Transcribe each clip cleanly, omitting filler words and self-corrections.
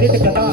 Take it down.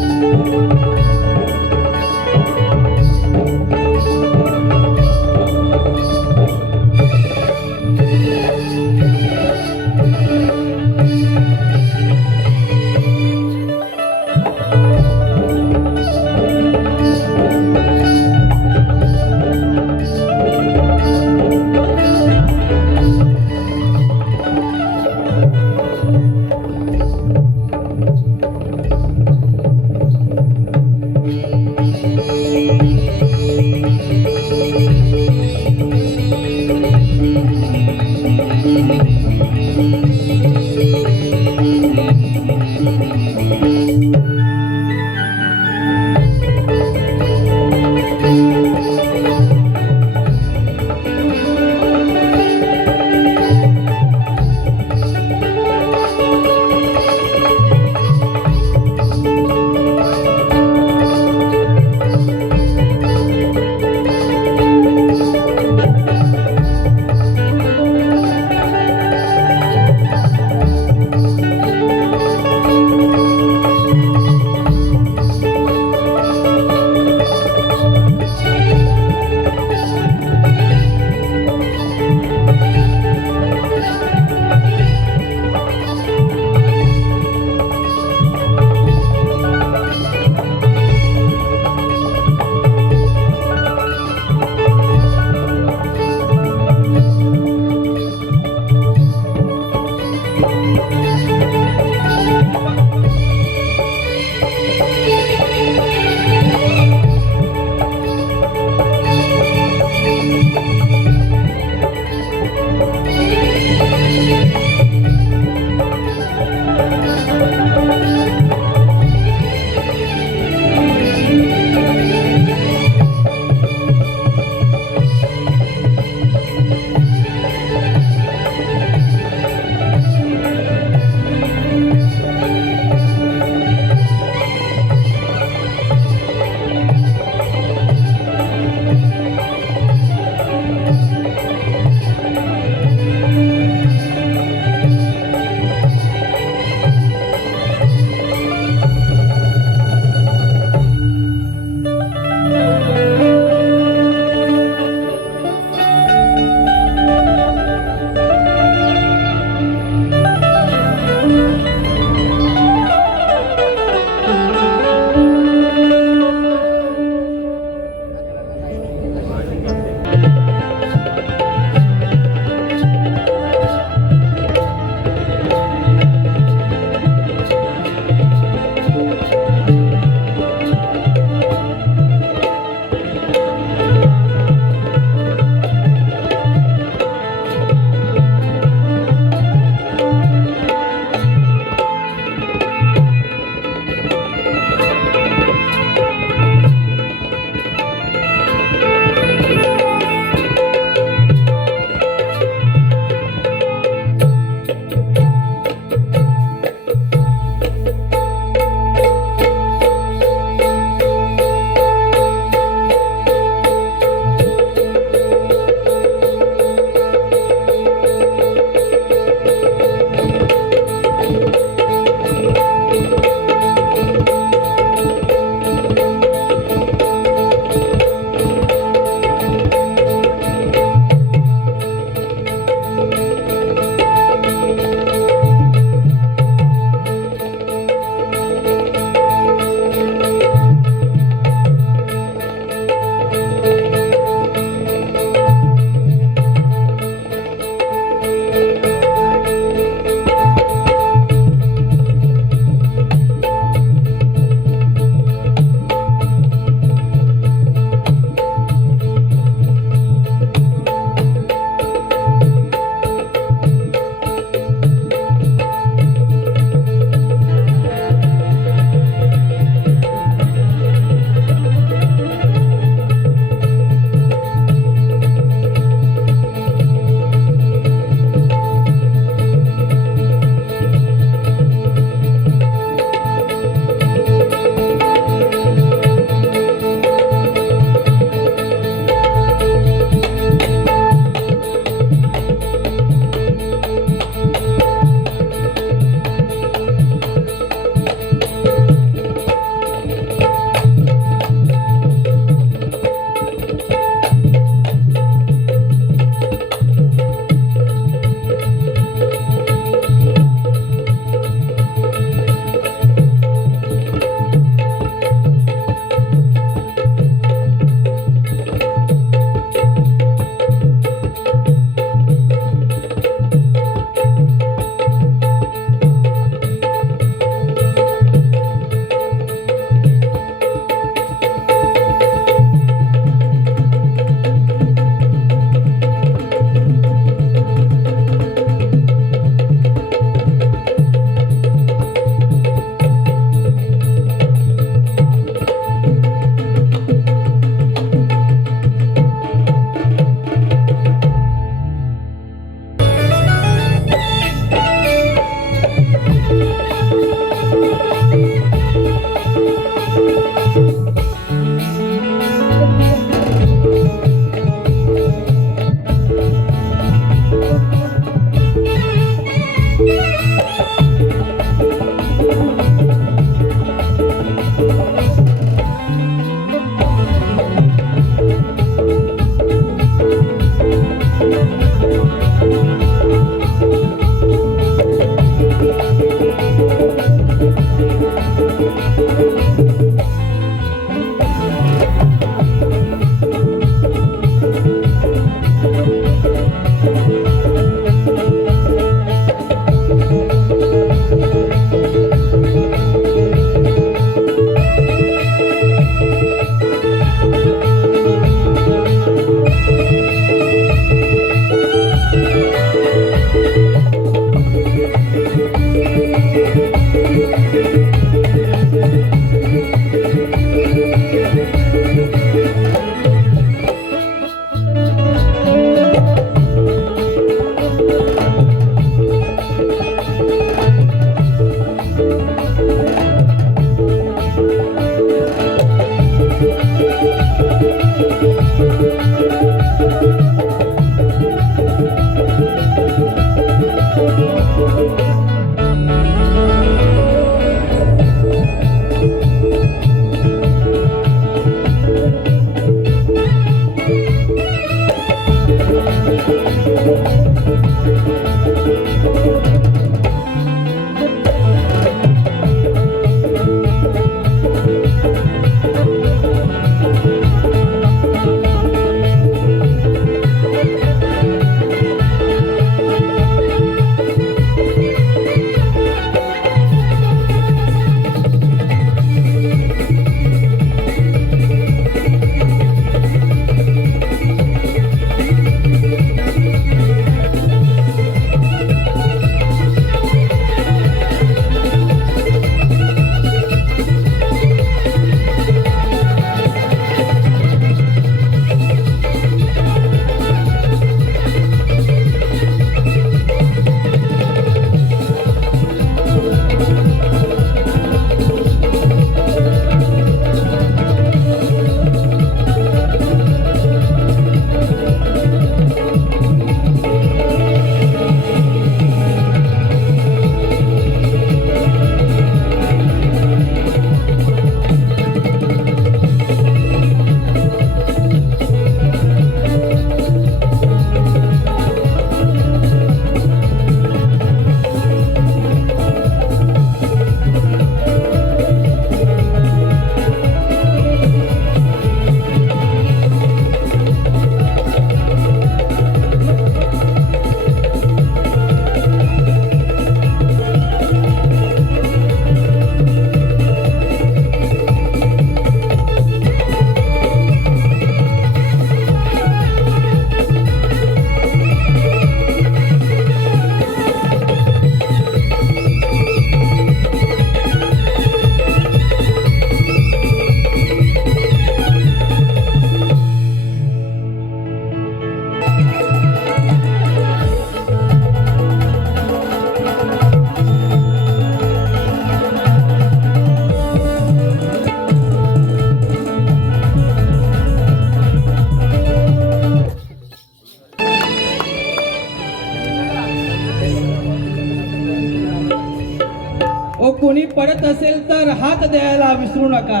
कोणी पडत असेल तर हात द्यायला विसरू नका.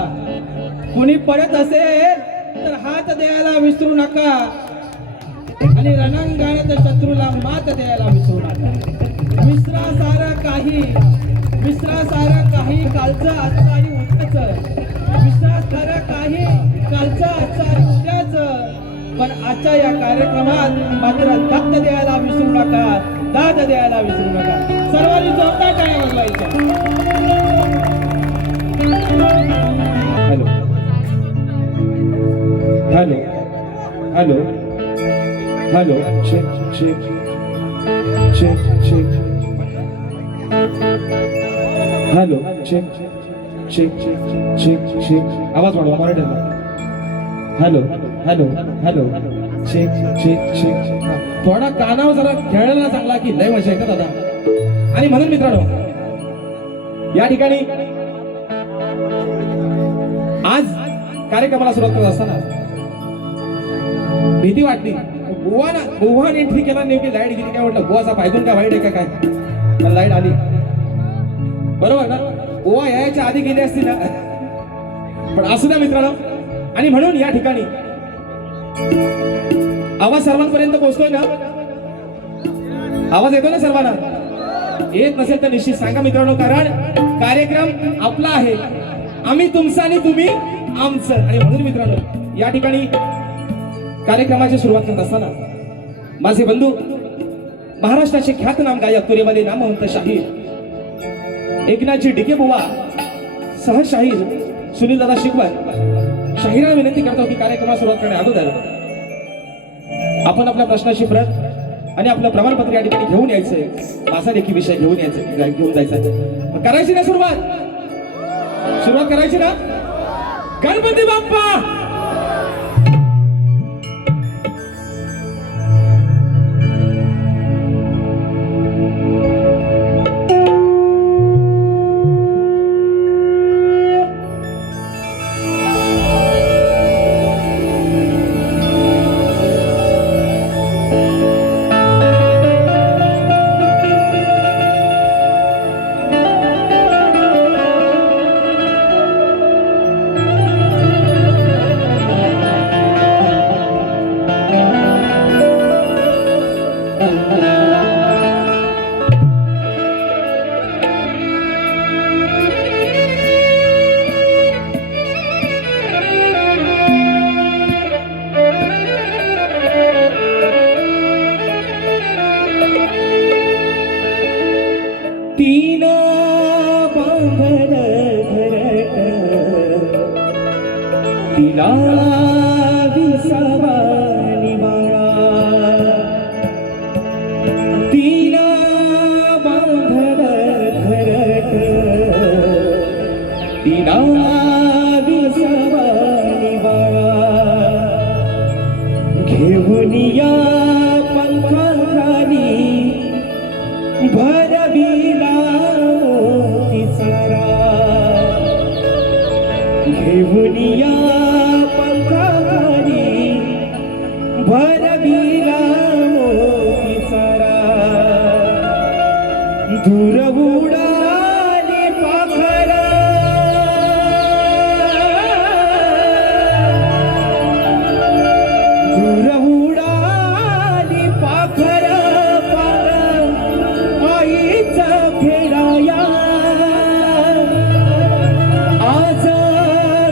कोणी पडत असेल तर हात द्यायला विसरू नका आणि रणांगणात शत्रूला मात द्यायला विसरू नका. विसरा सारं काही कालचं आजचं आणि उद्याचं. विसरा सारं काही कालचं आजचं आणि उद्याचं. पण आजच्या या कार्यक्रमात मात्र दाद द्यायला विसरू नका. दाद द्यायला विसरू नका. सर्वांनी जोरदार टाळ्या वाजवायच्या. Hello hello hello hello check check check check hello check check check check आवाज वाढवा मराठीला. Hello hello hello check check check. थोडा कानावर जरा खेळला ना चांगला की लय मजा येते दादा. आणि म्हणून मित्रांनो या ठिकाणी आज कार्यक्रमाला सुरुवात करत असताना भीती वाटली. गोवा एंट्री केला नेमकी लाईट गेली काय म्हटलं गोवाचा पायथून काय वाईट आहे का काय. पण लाईट आली बरोबर ना. गोवा यायच्या आधी गेली असती ना. पण असू द्या मित्रांनो. आणि म्हणून या ठिकाणी आवाज सर्वांपर्यंत पोहोचतोय ना. आवाज येतो ना सर्वांना. येत नसेल तर निश्चित सांगा मित्रांनो, कारण कार्यक्रम आपला आहे, आम्ही तुमचा आणि तुम्ही आमचं. आणि म्हणून मित्रांनो या ठिकाणी कार्यक्रमाची सुरुवात करत असताना माझे बंधू महाराष्ट्राचे ख्यातनाम गायक तुरेवाले नामवंत शाहीर एकनाथजी डिके बुवा सह शाहीर सुनील दादा शिकवण शाहिरांना विनंती करतो की कार्यक्रमास सुरुवात करण्या अगोदर आपण आपल्या प्रश्नाची प्रत आणि आपलं प्रमाणपत्र या ठिकाणी घेऊन यायचंय. माझा देखील विषय घेऊन यायचं, घेऊन जायचा. करायची ना सुरुवात करायची ना. गणपती बाप्पा तीन बांधल घरट तिला विसावा निवाळा. तीन बांधल घरट तिला विसावा निवाळा. घेऊन या पंखाखाली भरविला मोतीचारा. घेऊन या पंखाखाली भरविला मोतीचारा. दूर उडाली पाखरा दूर उडाली पाखरा फेराया. आज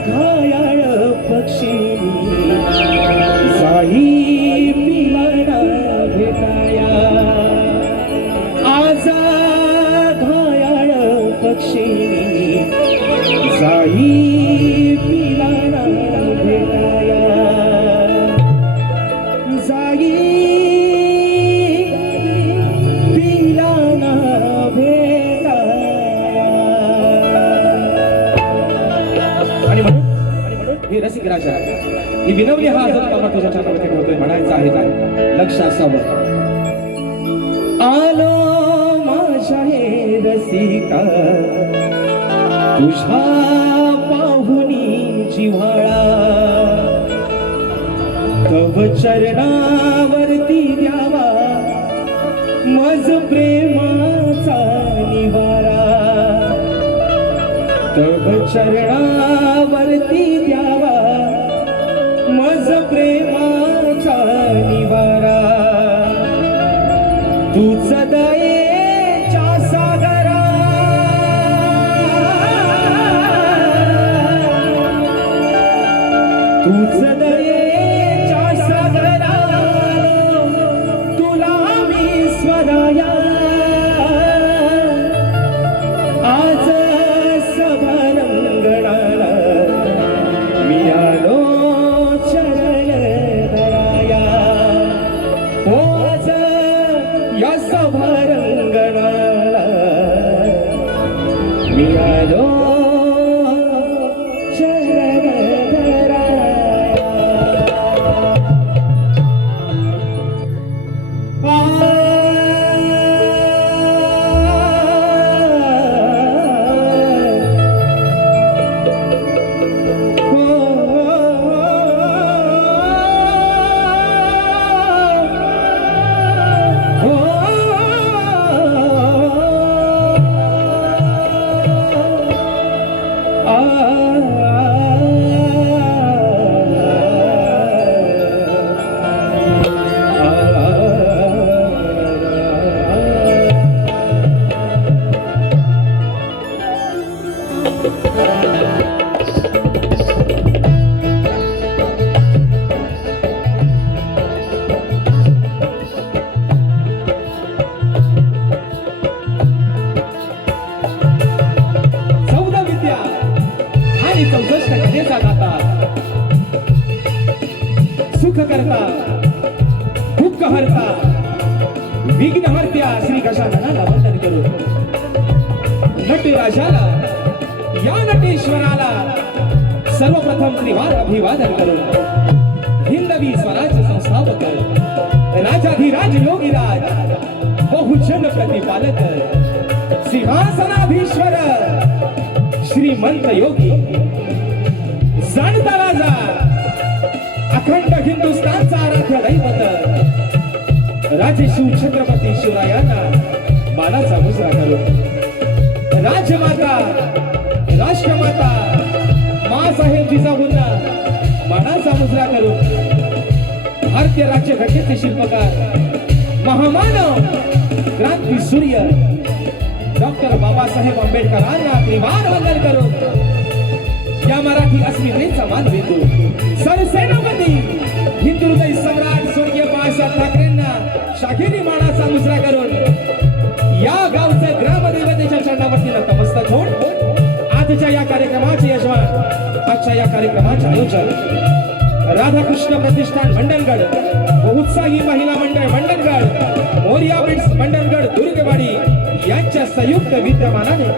घायाळ पक्षी जाई पिलाना भेटाया. आज घायाळ पक्षी जाई पिलाना भेटाया. जाई ही रसिक राजा ही विनवली हा हात बाबा तुझ्या चरणामध्ये ठेवतोय. म्हणायचं आहे काय लक्ष असावं. आलो माझ्या हे रसिका तुझ्या पाहुनी जिव्हाळा. तव चरणावरती द्यावा मज प्रेमाचा निवारा. तव चरणावरती द्यावा मज प्रेमाचा निवारा. तूच दयेच्या सागरा तूच दयेच्या सागरा तुला मी स्वराया. आज सभारंगणाला मी आलो चरण धराया. आज या सभारंगणाला मी आलो चरण धराया. चौदा विद्या आणि 64 कलेचा दाता, सुख करता दुःख हरता विघ्न हरत्या श्री गजाननाला वंदन करू. नटराजाला या नटेश्वराला सर्वप्रथम त्रिवार अभिवादन करू. हिंदवी स्वराज्य संस्थापक राजाधिराज योगीराज बहुजन प्रतिपालक सिंहासनाधीश्वर श्रीमंत योगी जाणता राजा अखंड हिंदुस्थानचा आराध्य दैवत राजे शिव छत्रपती शिवरायांना मानाचा मुजरा करू. राजमाता राष्ट्रमाता मासाहेब जिजाऊंना मानाचा मुजरा करू. भारतीय राज्यघटनेचे शिल्पकार महामानव क्रांती सूर्य डॉक्टर बाबासाहेब आंबेडकरांना त्रिवार वंदन करू. या मराठी अस्मितेचा मानबिंदू सरसेनापती हिंदू हृदय सम्राट स्वर्गीय बाळासाहेब ठाकरेंना शाहिरी मानाचा मुजरा करून या गावचं ग्रामदेवतेच्या चरणावरती नतमस्तक होऊन आजच्या या कार्यक्रमाचे यजमान, आजच्या या कार्यक्रमाचे आयोजक राधाकृष्ण प्रतिष्ठान मंडणगड व उत्साही महिला मंडळ मंडणगड, मोरिया बिट्स मंडणगड दुर्गवाडी यांच्या संयुक्त विद्यमानाने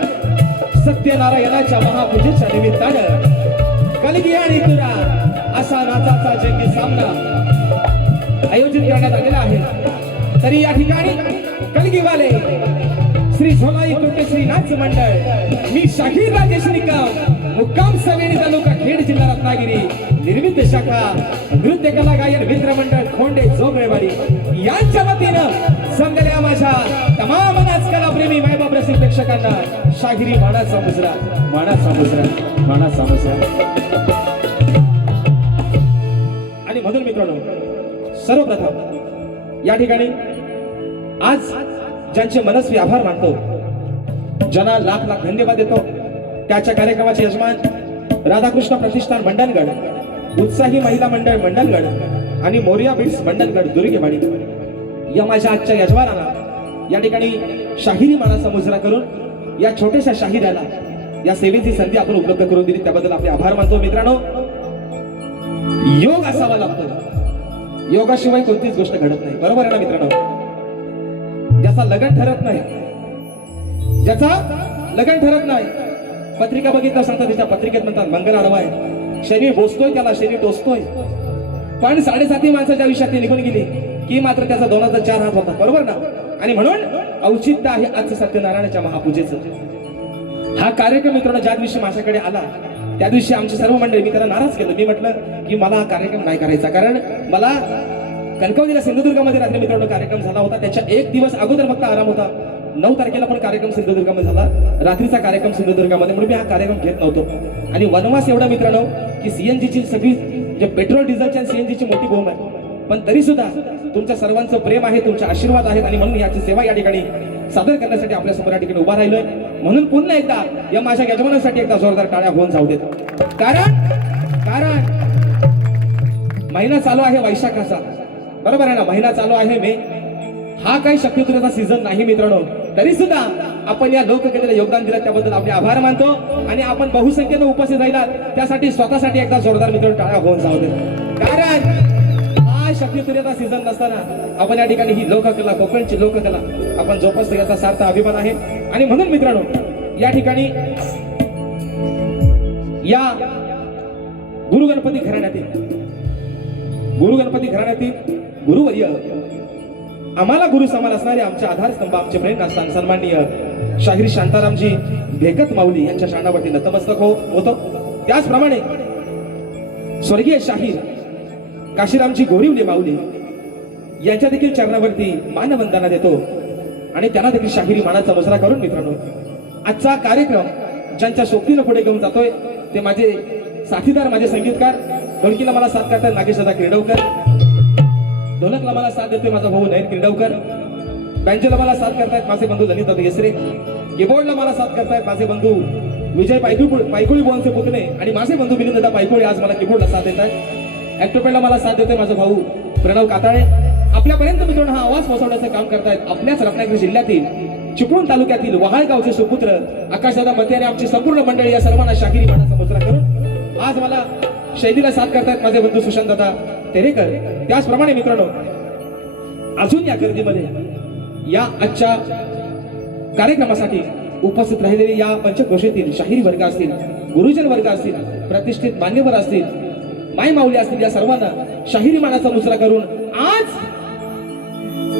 सत्यनारायणाच्या महापूजेच्या निमित्तानं कलगी आणि तुरा असा नाचाचा जंगी सामना आयोजित करण्यात आलेला आहे. तरी या ठिकाणी कलगीवाले श्री झोलाई कोटेश्वरी नाच मंडळ, मी शाहीर राजेश निकम, मुक्काम सवेणी तालुका खेड जिल्हा रत्नागिरी, निर्मित शाखा नृत्य कला गायन मित्र मंडळ खोंडे जोगळेवाडी यांच्या वतीनं जमलेल्या माझ्या तमाम नाचकला प्रेमी मायबाप रसिक प्रेक्षकांना शाहिरी मानाचा मुजरा, मानाचा मुजरा, मानाचा मुजरा. आणि म्हणून मित्रांनो, सर्वप्रथम या ठिकाणी आज ज्यांचे मनस्वी आभार मानतो, ज्यांना लाख लाख धन्यवाद देतो, त्याच्या कार्यक्रमाचे यजमान राधाकृष्ण प्रतिष्ठान मंडणगड, उत्साही महिला मंडळ मंडणगड आणि मोरिया बिट्स मंडणगड दुर्गेवाडी या माझ्या आजच्या यजमानाला या ठिकाणी शाहिरी मानाचा मुजरा करून या छोट्याशा शाहिराला या सेवेची संधी आपण उपलब्ध करून दिली, त्याबद्दल आपले आभार मानतो. मित्रांनो, योग असावा लागतो, योगाशिवाय कोणतीच गोष्ट घडत नाही, बरोबर आहे ना मित्रांनो. ज्याचा लगन ठरत नाही, ज्याचा लगन ठरत नाही, पत्रिका बघितलं सांगतात, त्याच्या पत्रिकेत म्हणतात मंगल आडवाय, शरीर बोसतोय त्याला, शरीर टोचतोय. पण 7.5 माणसाच्या आयुष्यात ती निघून गेली की मात्र त्याचा 2004 हात होता, बरोबर ना. आणि म्हणून औचित्य आहे आज सत्यनारायणाच्या महापूजेचं. हा कार्यक्रम मित्रांनो ज्या दिवशी माझ्याकडे आला त्या दिवशी आमची सर्व मंडळी, मी त्याला नाराज केलं. मी म्हटलं की मला हा कार्यक्रम नाही करायचा, कारण मला कणकवलीला सिंधुदुर्गामध्ये रात्री मित्रांनो कार्यक्रम झाला होता, त्याच्या 1 दिवस अगोदर फक्त आराम होता. 9 तारखेला पण कार्यक्रम सिंधुदुर्गामध्ये झाला, रात्रीचा कार्यक्रम सिंधुदुर्गामध्ये, म्हणून मी हा कार्यक्रम घेत नव्हतो. आणि वनवास एवढा मित्रांनो की सीएनजीची सगळी जे पेट्रोल डिझेलची आणि सीएनजीची मोठी बोंब आहे, पण तरी सुद्धा तुमच्या सर्वांचं प्रेम आहे, तुमचे आशीर्वाद आहेत, आणि म्हणून याची सेवा या ठिकाणी सादर करण्यासाठी आपल्या समोर या ठिकाणी उभा राहिलोय. म्हणून पुन्हा एकदा या माझ्या यजमानांसाठी एकदा जोरदार टाळ्या होऊन जाऊ देत. कारण महिना चालू आहे वैशाखाचा, बरोबर आहे ना, महिना चालू आहे मे. हा काही शक्यतुरेचा सीझन नाही मित्रांनो, तरी सुद्धा आपण या लोककलेला योगदान दिलं त्याबद्दल आपले आभार मानतो. आणि आपण बहुसंख्येने उपस्थित राहिलात त्यासाठी स्वतःसाठी एकदा जोरदार मित्रांनो टाळ्या होऊन जाऊ देत. कारण हा शक्यतुरेचा सीझन नसताना आपण या ठिकाणी ही लोककला, कोकणची लोककला आपण जोपासतो, याचा सार्थ अभिमान आहे. आणि म्हणून मित्रांनो या ठिकाणी या गुरुगणपती घराण्यातील गुरुवर्य, आम्हाला गुरु समान असणारे आमचे आधारस्तंभ, आमचे प्रेरणास्थान सन्माननीय शाहीर शांतारामजी भेकत माऊली यांच्या शरणावरती नतमस्तक होतो. त्याचप्रमाणे स्वर्गीय शाहीर काशीरामजी गोरिवले माऊली यांच्या देखील चरणावरती मानवंदना देतो आणि त्यांना देखील शाहिरी मानाचा मुजरा करून मित्रांनो आजचा कार्यक्रम ज्यांच्या सोबतीनं पुढे घेऊन जातोय ते माझे साथीदार, माझे संगीतकार. ढोलकीला मला साथ करतात नागेशदादा क्रीडवकर, ढोलकला मला साथ देतोय माझा भाऊ नयन क्रीडवकर, बँजोला मला साथ करतायत माझे बंधू ललितदादा येसरे, कीबोर्डला मला साथ करतायत माझे बंधू विजय पायकोळी बोलचे पुतणे आणि माझे बंधू मिलिंद दादा पायकोळी आज मला कीबोर्डला साथ देत आहेत. ऍक्टोपेडला मला साथ देतोय माझा भाऊ प्रणव काताळे. आपल्यापर्यंत मित्रांनो हा आवाज पोहोचवण्याचं काम करतायत आपल्याच रत्नागिरी जिल्ह्यातील चिपळूण तालुक्यातील वहाळ गावचे सुपुत्र आकाशदादा मते आणि आमची संपूर्ण मंडळी या सर्वांना शाहिरी मानाचा मुजरा करून आज मला शैलीला साथ करतायत माझे बंधू सुशांत दादा तेरेकर. त्याचप्रमाणे मित्रांनो अजून या गर्दीमध्ये या आजच्या कार्यक्रमासाठी उपस्थित राहिलेले या पंचक्रोशीतील शाहिरी वर्ग असतील, गुरुजन वर्ग असतील, प्रतिष्ठित मान्यवर असतील, माय माऊली असतील, या सर्वांना शाहिरी मानाचा मुजरा करून आज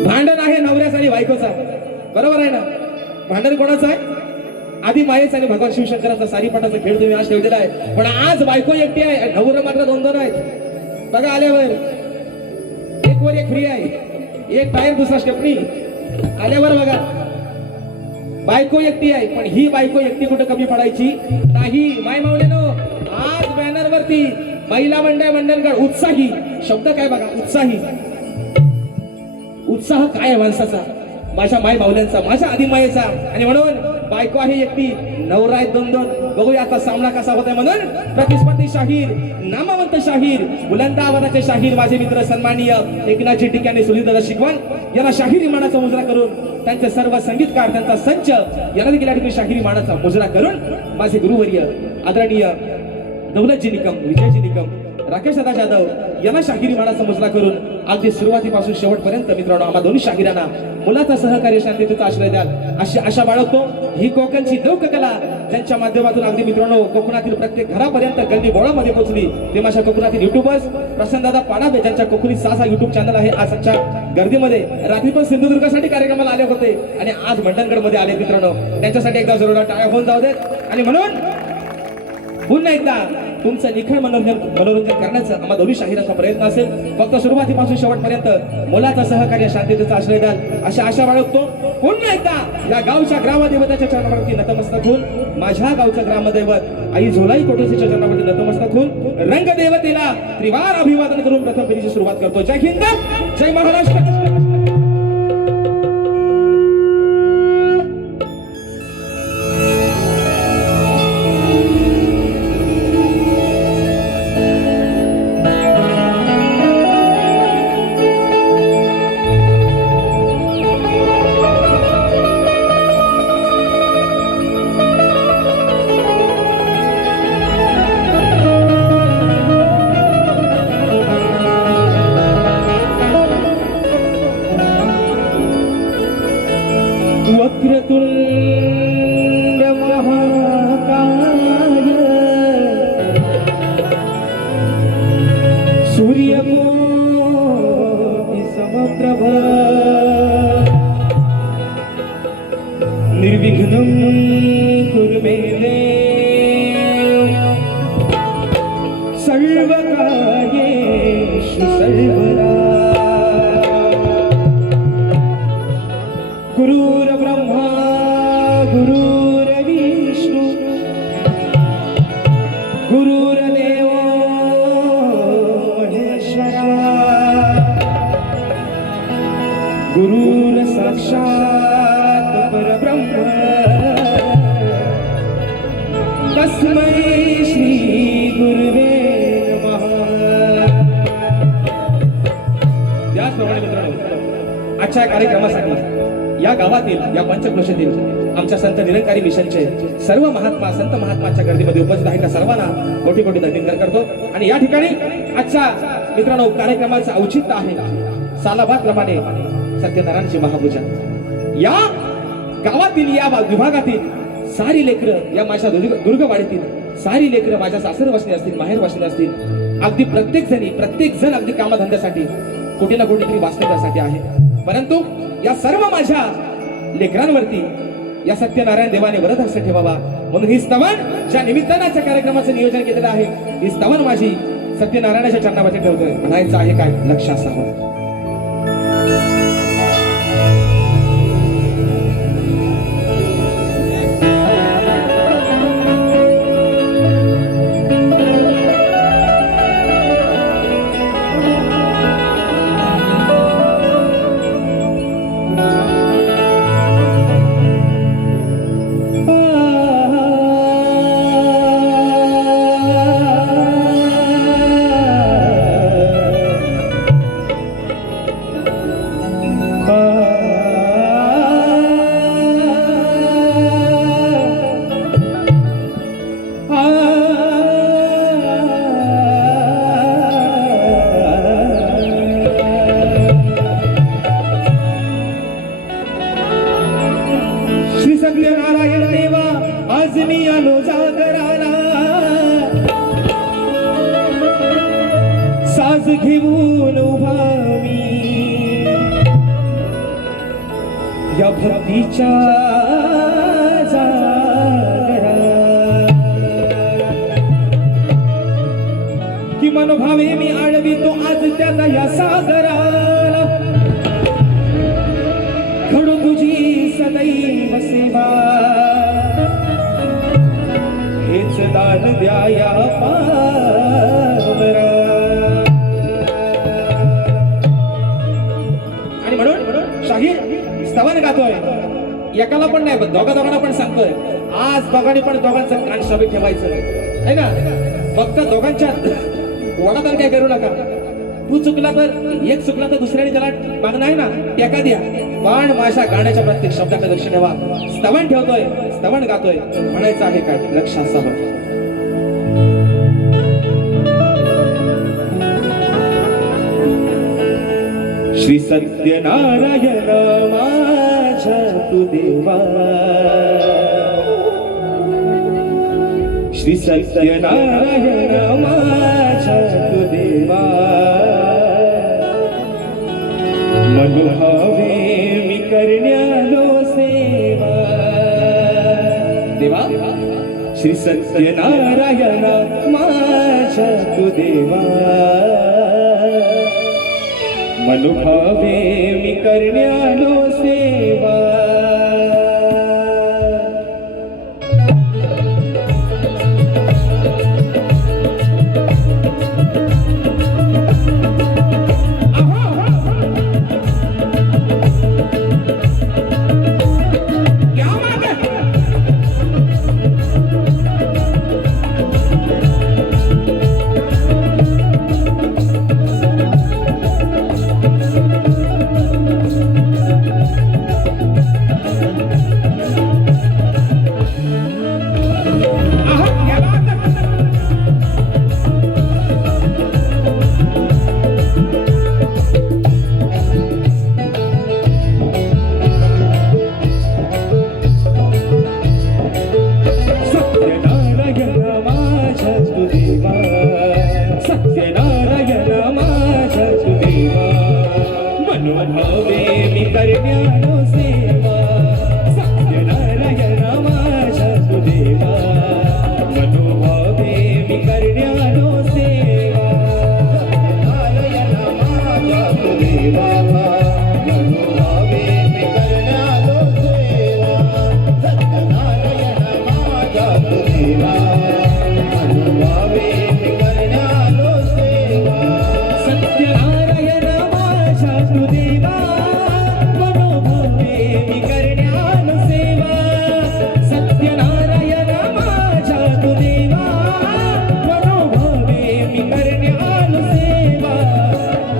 भांडण आहे नवऱ्याचा आणि बायकोचा. बरोबर आहे ना? भांडण कोणाचं आहे? आधी मायेचा आणि भगवान शिवशंकराचा सारीपाटाचा खेळ तुम्ही आज ठेवलेला आहे. पण आज बायको एकटी आहे, नवरा मात्र दोन दोन आहेत. बघा आल्यावर एक वर एक फ्री आहे, एक टायर दुसरा स्टेपनी. आल्यावर बघा बायको एकटी आहे, पण ही बायको एकटी कुठे कमी पडायची नाही. माय माऊलीनो आज बॅनर वरती महिला मंडळगड उत्साही शब्द काय बघा, उत्साही. उत्साह काय आहे माणसाचा, माझ्या माय माऊल्यांचा, माझ्या आधी मायेचा. आणि म्हणून बायको आहे एकटी, नवरा आहे दोन दोन. बघूया आता सामना कसा होत आहे. म्हणून प्रतिस्पर्धी शाहीर, नामवंत शाहीर, बुलंद आवाजाचे शाहीर माझे मित्र सन्माननीय एकनाथजी टिके आणि सुनीलदादा शिकवण यांना शाहिरी मानाचा मुजरा करून त्यांचे सर्व संगीतकार त्यांचा संच यांना देखील या ठिकाणी शाहिरी मानाचा मुजरा करून माझे गुरुवर्य आदरणीय दौलतजी निकम, विजयजी निकम, राकेश दादा जाधव यांना शाहिरी मानाचा मुजरा करून अगदी सुरुवातीपासून शेवटपर्यंत मित्रांनो आम्हा दोन्ही शाहिरांना मुलाचा सहकार्य शांततेचा आश्रय द्याल अशी आशा बाळगतो. ही कोकणची लोककला ज्यांच्या माध्यमातून अगदी मित्रांनो कोकणातील प्रत्येक घरापर्यंत गल्ली बोळामध्ये पोहोचली ते माझ्या कोकणातील युट्यूबर्स प्रसन्नदादा पाडावे ज्यांच्या कोकणी 6 युट्यूब चॅनल आहे. आज आजच्या गर्दीमध्ये रात्री पण सिंधुदुर्गासाठी कार्यक्रमाला आले होते आणि आज मंडणगड मध्ये आले मित्रांनो. त्यांच्यासाठी एकदा जोरदार टाळ्या होऊन जाऊ देत. आणि म्हणून पुन्हा एकदा तुमचं निखळ मनोरंजन करण्याचा आम्हा दोन्ही शाहिरांचा प्रयत्न असेल. फक्त सुरुवातीपासून शेवटपर्यंत मुलाचा सहकार्य शांततेचा आश्रय द्याल अशा आशा बाळगतो. पुन्हा एकदा या गावच्या ग्रामदेवताच्या चरणावरती नतमस्तक होऊन माझ्या गावचं ग्रामदैवत आई झोलाई कोटेच्या चरणावरती नतमस्तक होऊन रंगदेवतेला त्रिवार अभिवादन करून प्रथम फेरीची सुरुवात करतो. जय हिंद, जय महाराष्ट्र. वक्रतुंड महाकाय सूर्यकोटि समप्रभ निर्विघ्नं कुरु मे देव सर्वकार्येषु सर्वदा. गुरुर्ब्रह्मा गुरुर्विष्णु गुरुर्देवो महेश्वरा गुरुर्साक्षात् परब्रह्म तस्मै श्री गुरुवे नमः. त्याचप्रमाणे मित्रांनो आजच्या कार्यक्रमासाठी या गावातील या पंचक्रोशीतील आमच्या संत निरंकारी मिशनचे सर्व महात्मा संत महात्माच्या गर्दीमध्ये उपस्थित आहेत त्या सर्वांना कोटी कोटी धन्यवाद करतो. आणि या ठिकाणी आजच्या मित्रांनो कार्यक्रमाचं औचित्य आहे सालाबाद प्रमाणे सत्यनारायणची महापूजा. या गावातील या विभागातील सारी लेकरं या माझ्या दुर्गवाडीतील सारी लेकरं माझ्या सासर वसले असतील, माहेर वसले असतील, अगदी प्रत्येक जण अगदी कामधंद्यासाठी कुठे ना कुठेतरी वास्तव्यासाठी आहे. परंतु या सर्व माझ्या लेकरांवरती या सत्यनारायण देवाने वरद हस्त ठेवावा म्हणून ही स्तवन ज्या निमित्तानाच्या कार्यक्रमाचं नियोजन केलेलं आहे ही स्तवन माझी सत्यनारायणाच्या चरणामध्ये ठेवतोय. म्हणायचं आहे काय लक्ष असावं. घेऊन उभा मी या भक्तीच्या जागरात, की मनोभावे मी आळवितो आज त्याला या सागराला, घडू तुझी सदैव सेवा, हेच दान द्या या पामरा. आणि म्हणून शाहीर स्तवन गातोय, एकाला पण नाही पण दोघांना पण सांगतोय, आज दोघांनी पण दोघांचं कान शाबीत ठेवायचं आहे ना. फक्त दोघांच्या वडादार काय करू नका. तू चुकला तर एक चुकला तर दुसऱ्याने त्याला मागणं आहे ना टेका द्या, पण माझ्या गाण्याच्या प्रत्येक शब्दाकडे लक्ष ठेवा. स्तवन ठेवतोय, स्तवन गातोय, म्हणायचं आहे काय लक्ष असावं. श्री सत्यनारायण माझ्या तू देवा, श्री सत्यनारायण माझ्या तू देवा, मनोभावे मी करण्यालो सेवा. देवा श्री सत्यनारायण माझ्या तू देवा, मनोभावे मी करण्यालो सेवा. मनोभावे मी करण्यालो सेवा, सत्यनारायण माझ्या तू देवा, मनोभावे मी करण्यालो सेवा, सत्यनारायण माझ्या तू देवा, मनोभावे मी करण्यालो सेवा, सत्यनारायण माझ्या तू देवा, मनोभावे मी करण्यालो सेवा. सत्यनारायण तू देवा, मनोभावे मी करण्यालो सेवा, सत्यनारायण माझ्या तू देवा, मनोभावे मी करण्यालो सेवा.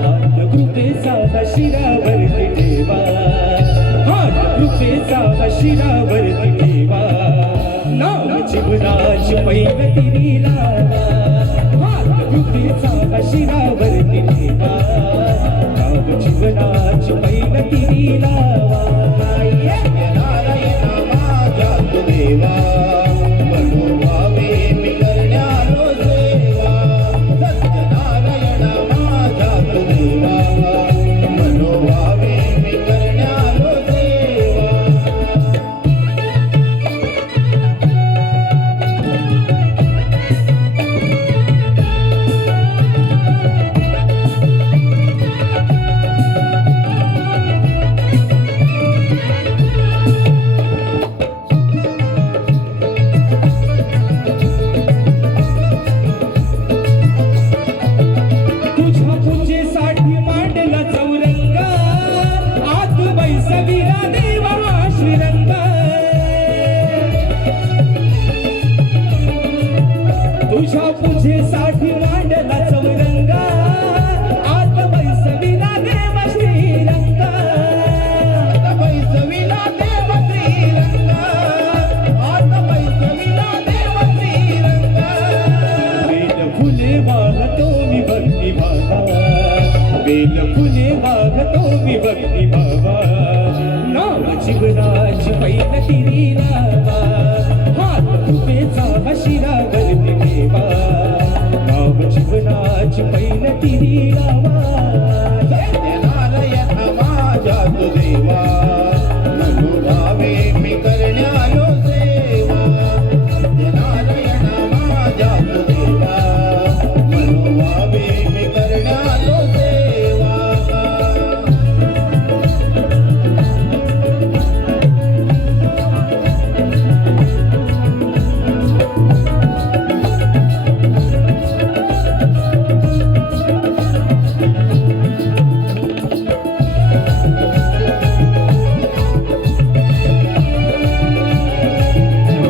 हात कृपेचा शिरावरती ठेवा, हात कृपेचा शिरावरती ठेवा, नाव जीवनाची पैगती लावा, हात कृपेचा शिरावरती ठेवा, जीवनाची पैगती लावा. नारायण माझ्या तू देवा, मनोभावे मी करण्यालो सेवा, सत्यनारायण माझ्या तू देवा, मनोभावे मी करण्यालो सेवा. तुझ्या पूजेसाठी मांडला चौरंगा, आत बैसविला देव श्रीरंगा, आत बैसविला देव श्रीरंगा, आत बैसविला देव श्रीरंगा. बेल फुले वाहतो मी भक्ती भावा, बेल फुले वाहतो मी भक्ती भावा, नाव जीवनाची पैगती लावा, हात कृपेचा शिरावरती ठेवा, नाव जीवनाची पैगती तिरी लावा सत्यनारायण माझ्या तू देवा मनोभावे मी करण्यालो सेवा सत्यनारायण माझ्या तू देवा मनोभावे मी करण्यालो सेवा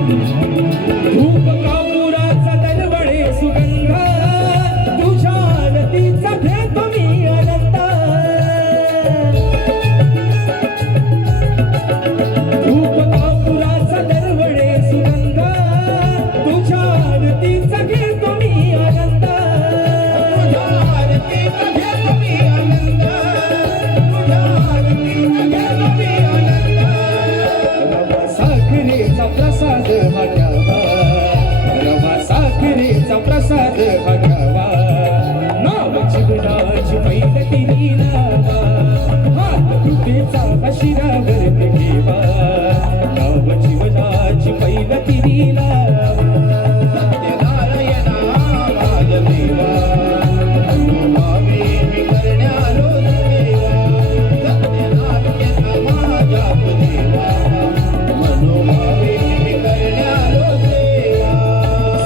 धूप कापुराचा दरवळे सुगंध तुझ्या आरतीचा घेतो मी आनंद धूप कापुराचा दरवळे सुगंध तुझ्या आरतीचा घेतो मी आनंद तुझ्या आरतीचा घेतो मी आनंद तुझ्या आरतीचा घेतो मी आनंद रवा साखरेचा प्रसाद हा घ्यावा रवा साखरेचा प्रसाद हा घ्यावा नाव जीवनाची पैल तिरी लावा हात कृपेचा शिरावर ठेवा नाव जीवनाची पैल तिरी लावा सत्यनारायण माझ्या देवा मनोभावे मी करण्यालो सेवा सत्यनारायण माझ्या तू देवा मनोभावे मी करण्यालो सेवा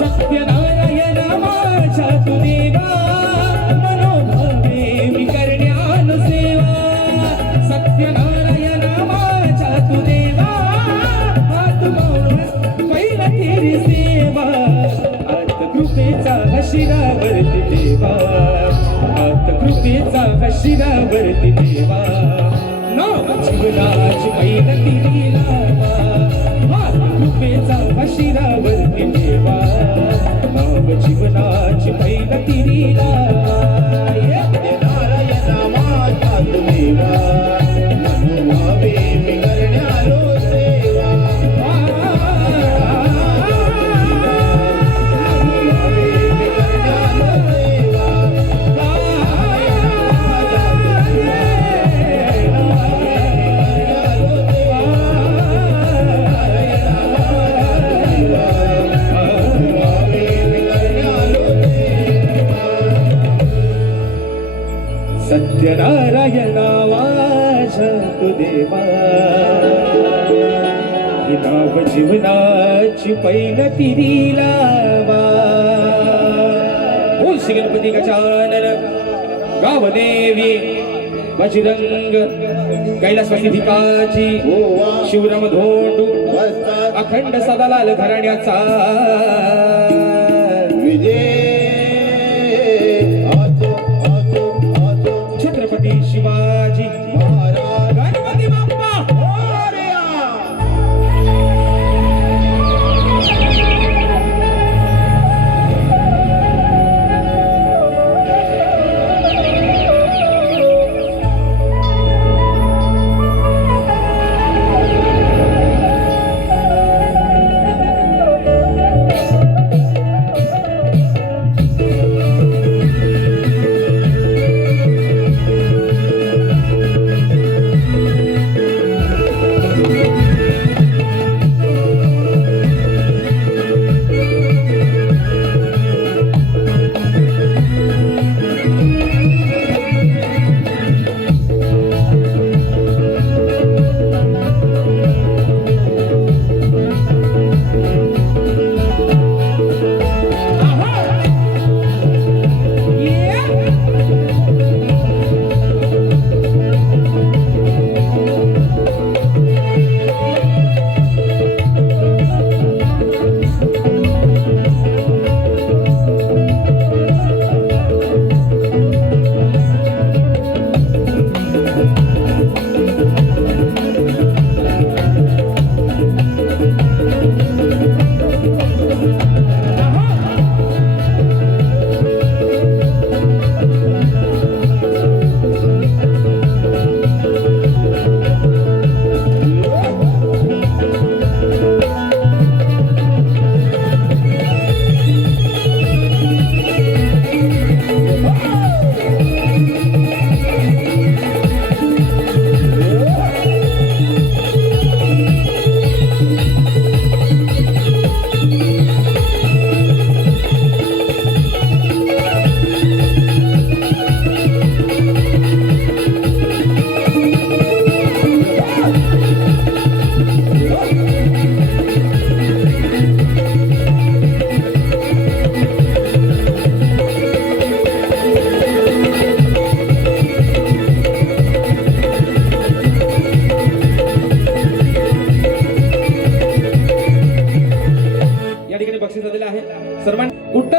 सत्यनारायण माझ्या तू देवा मनोभावे मी करण्यालो सेवा सत्यनारायण माझ्या तू देवा हात माऊन पहिला तेरी सेवा आत कृपेचा शिरावरती देवा आत कृपेचा शिरावरती देवा नाव जीवनाची पहिला तिरी लावा हात कृपेचा शिरावरती देवा नाव जीवनाची पहिला तिरी लावा सत्यनारायण माझ्या तू देवा मनोभावे मी करण्यालो सेवा मनोभावे मी करण्यालो सेवा सत्यनारायणा माझ्या तू देवा ही नाव जीवनाची पैल तिरी लावा बोल श्री गणपती गजानन गावदेवी बजरंग कैलासवासी भिकाजी शिवराम धोंडू अखंड सदालाल घराण्याचा विजय छत्रपती शिवाजी महाराज गणपती बाप्पा मोरया.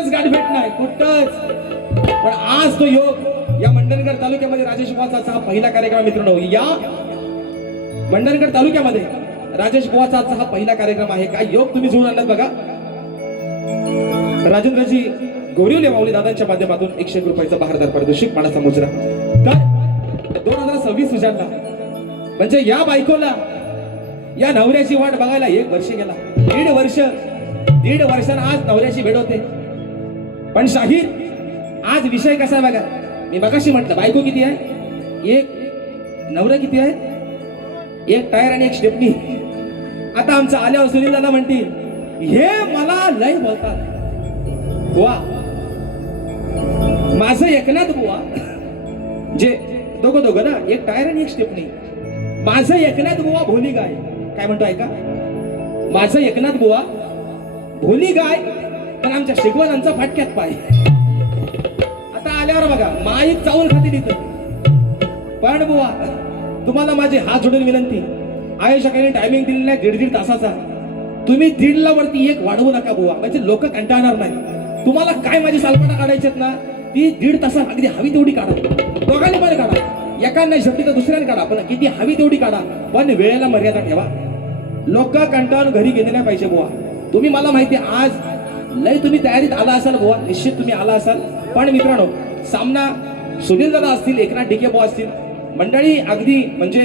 कुठंच गाठभेट नाही, कुठंच. पण आज तो योग या मंडणगड तालुक्यामध्ये राजेश बुवाचा हा पहिला कार्यक्रम मित्रांनो. या मंडणगड तालुक्यामध्ये राजेश बुवाचा हा पहिला कार्यक्रम आहे. काय योग तुम्ही जुळून आणलात बघा. राजेंद्रजी गौरीवले माऊली दादांच्या माध्यमातून 101 रुपयाचा बहारदार पारितोषिक मानाचा मुजरा. तर 2026 उजाडला म्हणजे या बायकोला या नवऱ्याची वाट बघायला 1 वर्ष गेला. 1.5 वर्षानं आज नवऱ्याची भेट होते. पण शाहीर आज विषय कसा आहे बघा. मी मगाशी म्हटलं बायको किती आहे, 1, नवरा किती आहे, 1 टायर आणि 1 स्टेपनी. आता आमचा आल्यावर सुनील दादा म्हणतील हे मला लय बोलतात. बुवा माझं एकनाथ बुवा जे दोघं ना, 1 टायर आणि 1 स्टेपनी. माझं एकनाथ बुवा भोली गाय. काय म्हणतो ऐका, माझं एकनाथ बुवा भोली गाय पण आमच्या शिकवणांचा फाटक्यात पाय. आता आल्यावर बघा माईक चावून खाते तिथं. पण बुवा तुम्हाला माझी हात जोडून विनंती, आयोजकांनी टायमिंग दिलेला आहे 1.5 तासाचा. तुम्ही 1.5 वरती 1 वाढवू नका बुवा, म्हणजे लोक कंटाळणार नाही. तुम्हाला काय माझी सालपाटा काढायच्यात ना, ती 1.5 तासात अगदी हवी तेवढी काढा. दोघांनी पण काढा, एकांना शेवटी तर दुसऱ्याने काढा, पण किती हवी तेवढी काढा. पण वेळेला मर्यादा ठेवा. लोक कंटाळून घरी गेले नाही पाहिजे बुवा. तुम्ही मला माहिती आज लय तुम्ही तयारीत आला असाल बुवा, निश्चित तुम्ही आला असाल. पण मित्रांनो सामना सुनील दादा असतील, एकनाथ डिके बुवा असतील, मंडळी अगदी म्हणजे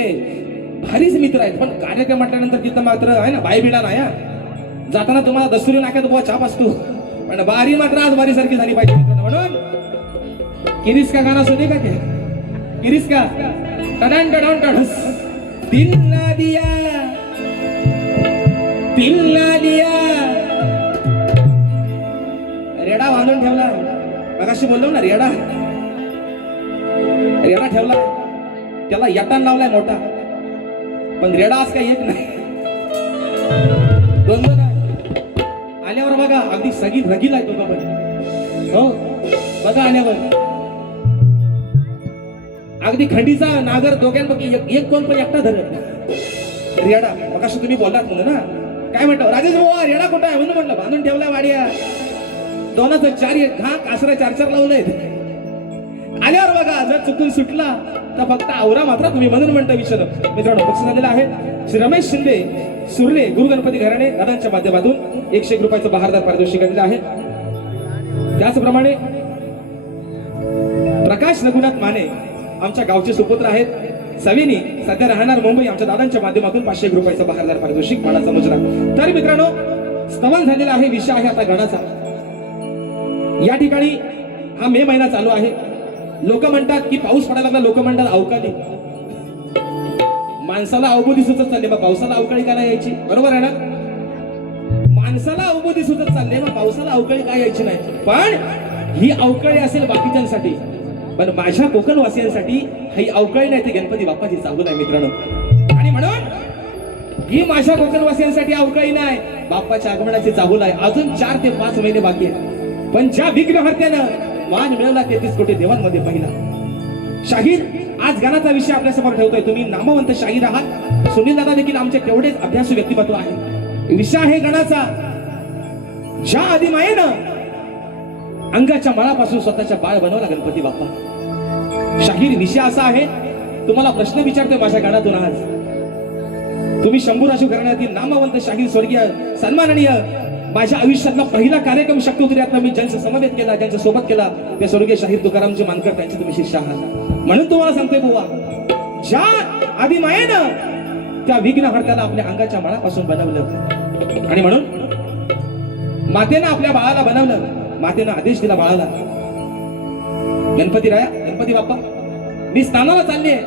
भारीच मित्र आहेत. पण कार्यक्रम म्हटल्यानंतर तिथं मात्र आहे ना बाय बिडा नाही. जाताना तुम्हाला दस्तुरी नाक्यात बुवा छाप असतो, पण बारी मात्र आज बारी सारखी झाली पाहिजे मित्रांनो. म्हणून किरीस का गाणं सुने का क्या, किरीस का टडन टडन टडस. दिल ना दिया रेडा बांधून ठेवला. मगाशी बोललो ना रेडा ठेवला, त्याला यटान लावलाय मोठा. पण रेडा आज काही एक नाही, 2 आल्यावर बघा अगदी सगळी रगील आहे दोघं पण. हो बघा आल्यावर अगदी खंडीचा नागर दोघांपैकी एक कोण पण एकटा धरत. रेडा मगाशी तुम्ही बोललात म्हणून ना, काय म्हणतो राजेश बुवा रेडा कुठं आहे म्हणून म्हटलं बांधून ठेवलाय वाड्या. 2च 4 घा कासरा 4 लावलंय. आल्यावर बघा जर चुकून सुटला तर फक्त आवरा मात्र तुम्ही म्हणून म्हणता विचार. मित्रांनो पक्ष झालेला आहे श्री रमेश शिंदे सुर्ले गुरु गणपती घराणे दादांच्या माध्यमातून 101 रुपयाचं बहारदार पारितोषिक दिलेलं आहे. त्याचप्रमाणे प्रकाश रघुनाथ माने आमच्या गावचे सुपुत्र आहेत. सविनी सध्या राहणार मुंबई, आमच्या दादांच्या माध्यमातून 501 रुपयाचं बहारदार पारितोषिक मानाचा मुजरा. तर मित्रांनो स्तवन झालेला आहे. विषय आहे आता गणाचा. या ठिकाणी हा मे महिना चालू आहे. लोक म्हणतात की पाऊस पडायला लागला, लोक म्हणतात अवकाळी. माणसाला अवबोधी सुचत चालले, मग पावसाला अवकाळी का नाही यायची? बरोबर आहे ना. माणसाला अवबोधी सुचत चालले, मग पावसाला अवकाळी काय यायची नाही. पण ही अवकाळी असेल बाकीच्यांसाठी, पण माझ्या कोकणवासियांसाठी ही अवकाळी नाही, ते गणपती बाप्पाची चाहूल आहे मित्रांनो. आणि म्हणून ही माझ्या कोकणवासियांसाठी अवकाळी नाही, बाप्पाच्या आगमनाची चाहूल आहे. अजून 4 ते 5 महिने बाकी आहेत. पण ज्या विघ्नहर्त्यानं मान मिळवला 33 कोटी देवांमध्ये पहिला शाहीर आज गाण्याचा विषय आपल्या समोर ठेवतोय. तुम्ही नामवंत शाहीर आहात. सुनील दादा देखील आमचे तेवढेच अभ्यासू व्यक्तिमत्व आहे. विषय आहे गणाचा. ज्या आदिमायेनं अंगाच्या मळापासून स्वतःच्या बाळ बनवला गणपती बाप्पा. शाहीर विषय असा आहे, तुम्हाला प्रश्न विचारतोय माझ्या गाण्यातून आज. तुम्ही शंभूराजू घराण्यातील नामवंत शाहीर स्वर्गीय सन्माननीय माझ्या आयुष्यातला पहिला कार्यक्रम शक्तिउतर्यातला मी ज्यांचा समवेत केला, ज्यांच्या सोबत केला, ते स्वर्गीय शाहीर तुकारामजी मानकर, त्यांचे तुम्ही शिष्य आहात. म्हणून तुम्हाला सांगतोय बुवा, ज्या आदिमायेनं त्या विघ्नहर्त्याला आपल्या अंगाच्या मळापासून बनवलं आणि म्हणून मातेनं आपल्या बाळाला बनवलं, मातेनं आदेश दिला बाळाला, गणपती राया, गणपती बाप्पा मी स्नानाला चालली आहे,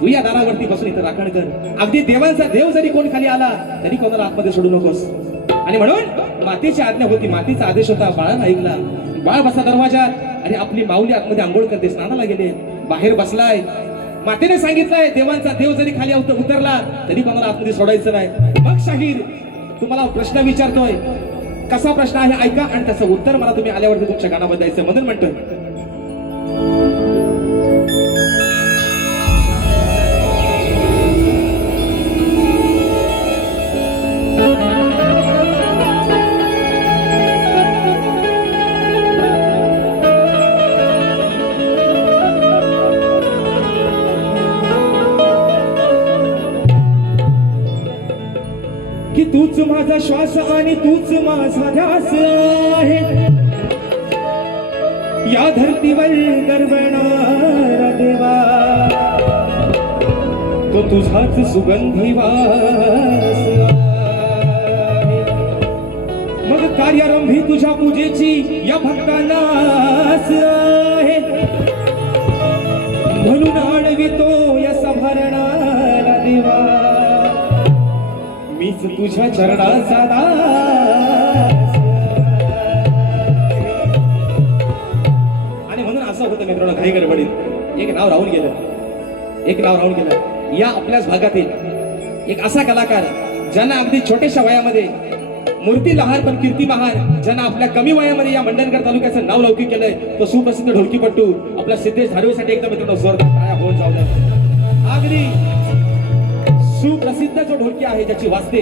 तू या दारावरती बसून इथं राखण कर. अगदी देवांचा देव जरी कोण खाली आला तरी कोणाला आतमध्ये सोडू नकोस. आणि म्हणून मातेची आज्ञा होती, मातेचा आदेश होता, बाळानं ऐकला. बाळ बसा दरवाजात आणि आपली माऊली आतमध्ये आंघोळ करते, स्नानाला गेले, बाहेर बसलाय. मातेने सांगितलंय देवांचा देव जरी खाली उतरला तरी कोणाला आतमध्ये सोडायचं नाही. मग शाहीर तुम्हाला प्रश्न विचारतोय, कसा प्रश्न आहे ऐका आणि त्याचं उत्तर मला तुम्ही आल्यावरती तुमच्या गाण्यामध्ये द्यायचं. म्हणून म्हणतोय, माझा श्वास आणि तूच माझा ध्यास आहे या धरतीवर गरवणारा देवा तो तुझाच सुगंधी वास आहे मग कार्यारंभी तुझ्या पूजेची या भक्तांनास आहे म्हणून आडवितो या सभारणाला देवा मीच तुझ्या चरणाचा दास आणि म्हणून असं होतं मित्रांनो घाई गडबडीत एक नाव राहून गेलं या आपल्याच भागातील एक असा कलाकार ज्यांना अगदी छोट्याशा वयामध्ये मूर्ती लहान पण कीर्ती महान ज्यांना आपल्या कमी वयामध्ये या मंडणगड तालुक्याचं नाव लौकिक केलंय तो सुप्रसिद्ध ढोलकीपट्टू आपला सिद्धेश धारवेसाठी एकदम मित्रांनो जोरदार टाळ्या होऊन जाऊ द्या अगदी सुप्रसिद्ध जो ढोलकी आहे ज्याची वाजते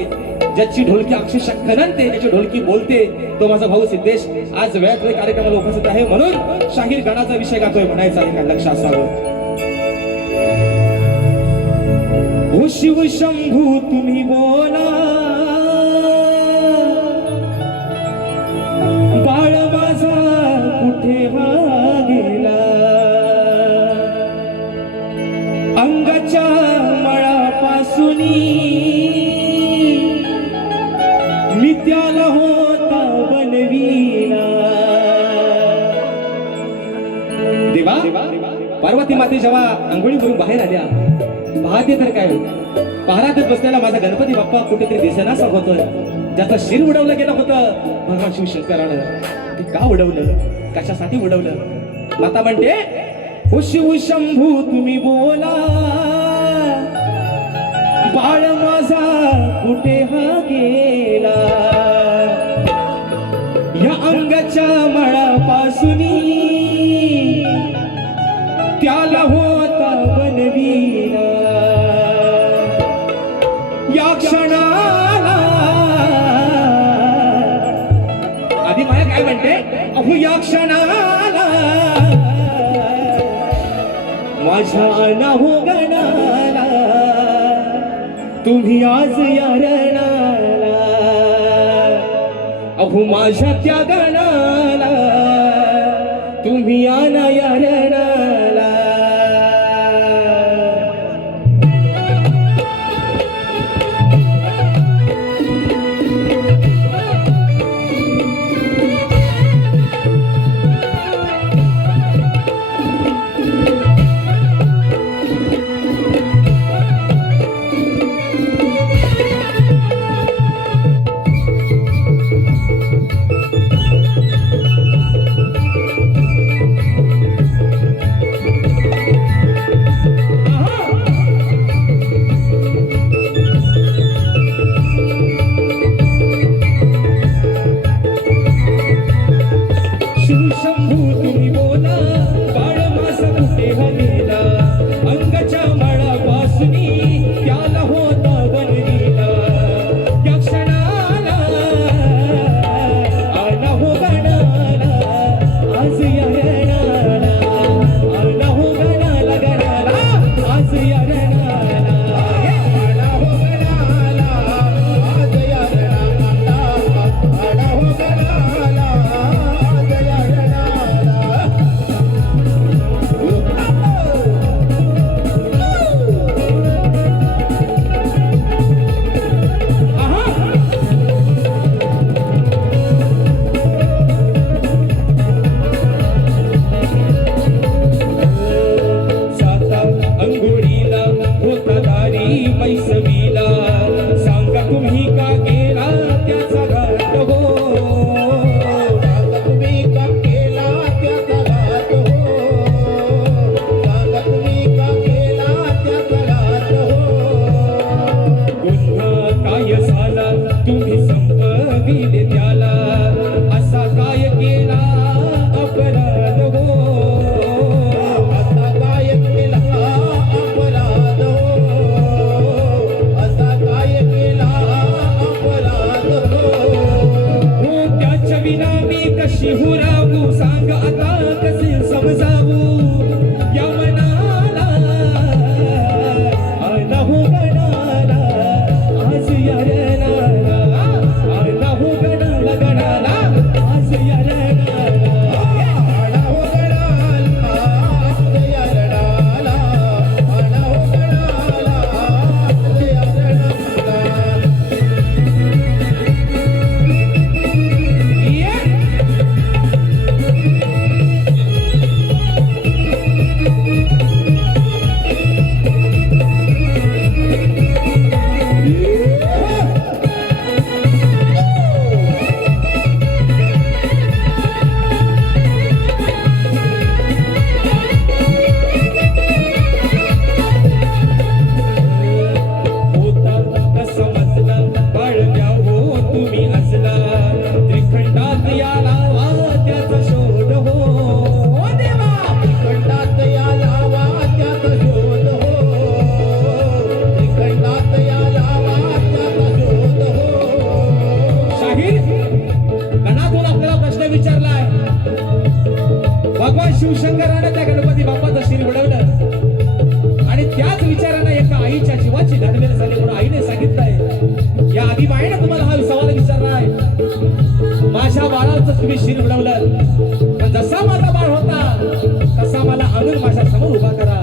ज्याची ढोलकी अक्षरशः खननते ज्याची ढोलकी बोलते तो माझा भाऊ सिद्धेश आज वेळात वेळ कार्यक्रमाला उपस्थित आहे म्हणून शाहीर गणाचा विषय गातोय म्हणायचा आहे का लक्ष असावं ओ शिव शंभू तुम्ही बोला बाळ माझा कुठे हा गेला अंगाच्या मळापासून मी त्याला होता बनविला देवा पार्वती माते जेव्हा आंघोळी करून बाहेर आल्या पाहते तर काय पहारात बसलेला माझा गणपती बाप्पा कुठेतरी दिसेनासा होतोय ज्याचं शिर उडवलं गेलं होतं भगवान शिवशंकरानं ते का उडवलं कशासाठी उडवलं माता म्हणते ओ शिव शंभू तुम्ही बोला बाळ माझा कुठे हा गेला या अंगाच्या मळापासून त्याला होता बनविला या क्षणाला आधी माया काय म्हणते अहो या क्षणाला माझ्या नाहो गणाला तुम्ही आज या रणाला अहो माझ्या त्या गणाला तुम्ही आना या रणाला भगवान शिवशंकरानं त्या गणपती बाप्पाचं शिर घडवलं आणि त्याच विचारानं एका आईच्या जीवाची घडवेल झाली म्हणून आईने सांगितलंय या आदिमायेनं तुम्हाला हा सवाल विचारला आहे माझ्या बाळाचं तुम्ही शिर घडवलं पण जसा माझा बाळ होता तसा मला आणून माझ्या समोर उभा करा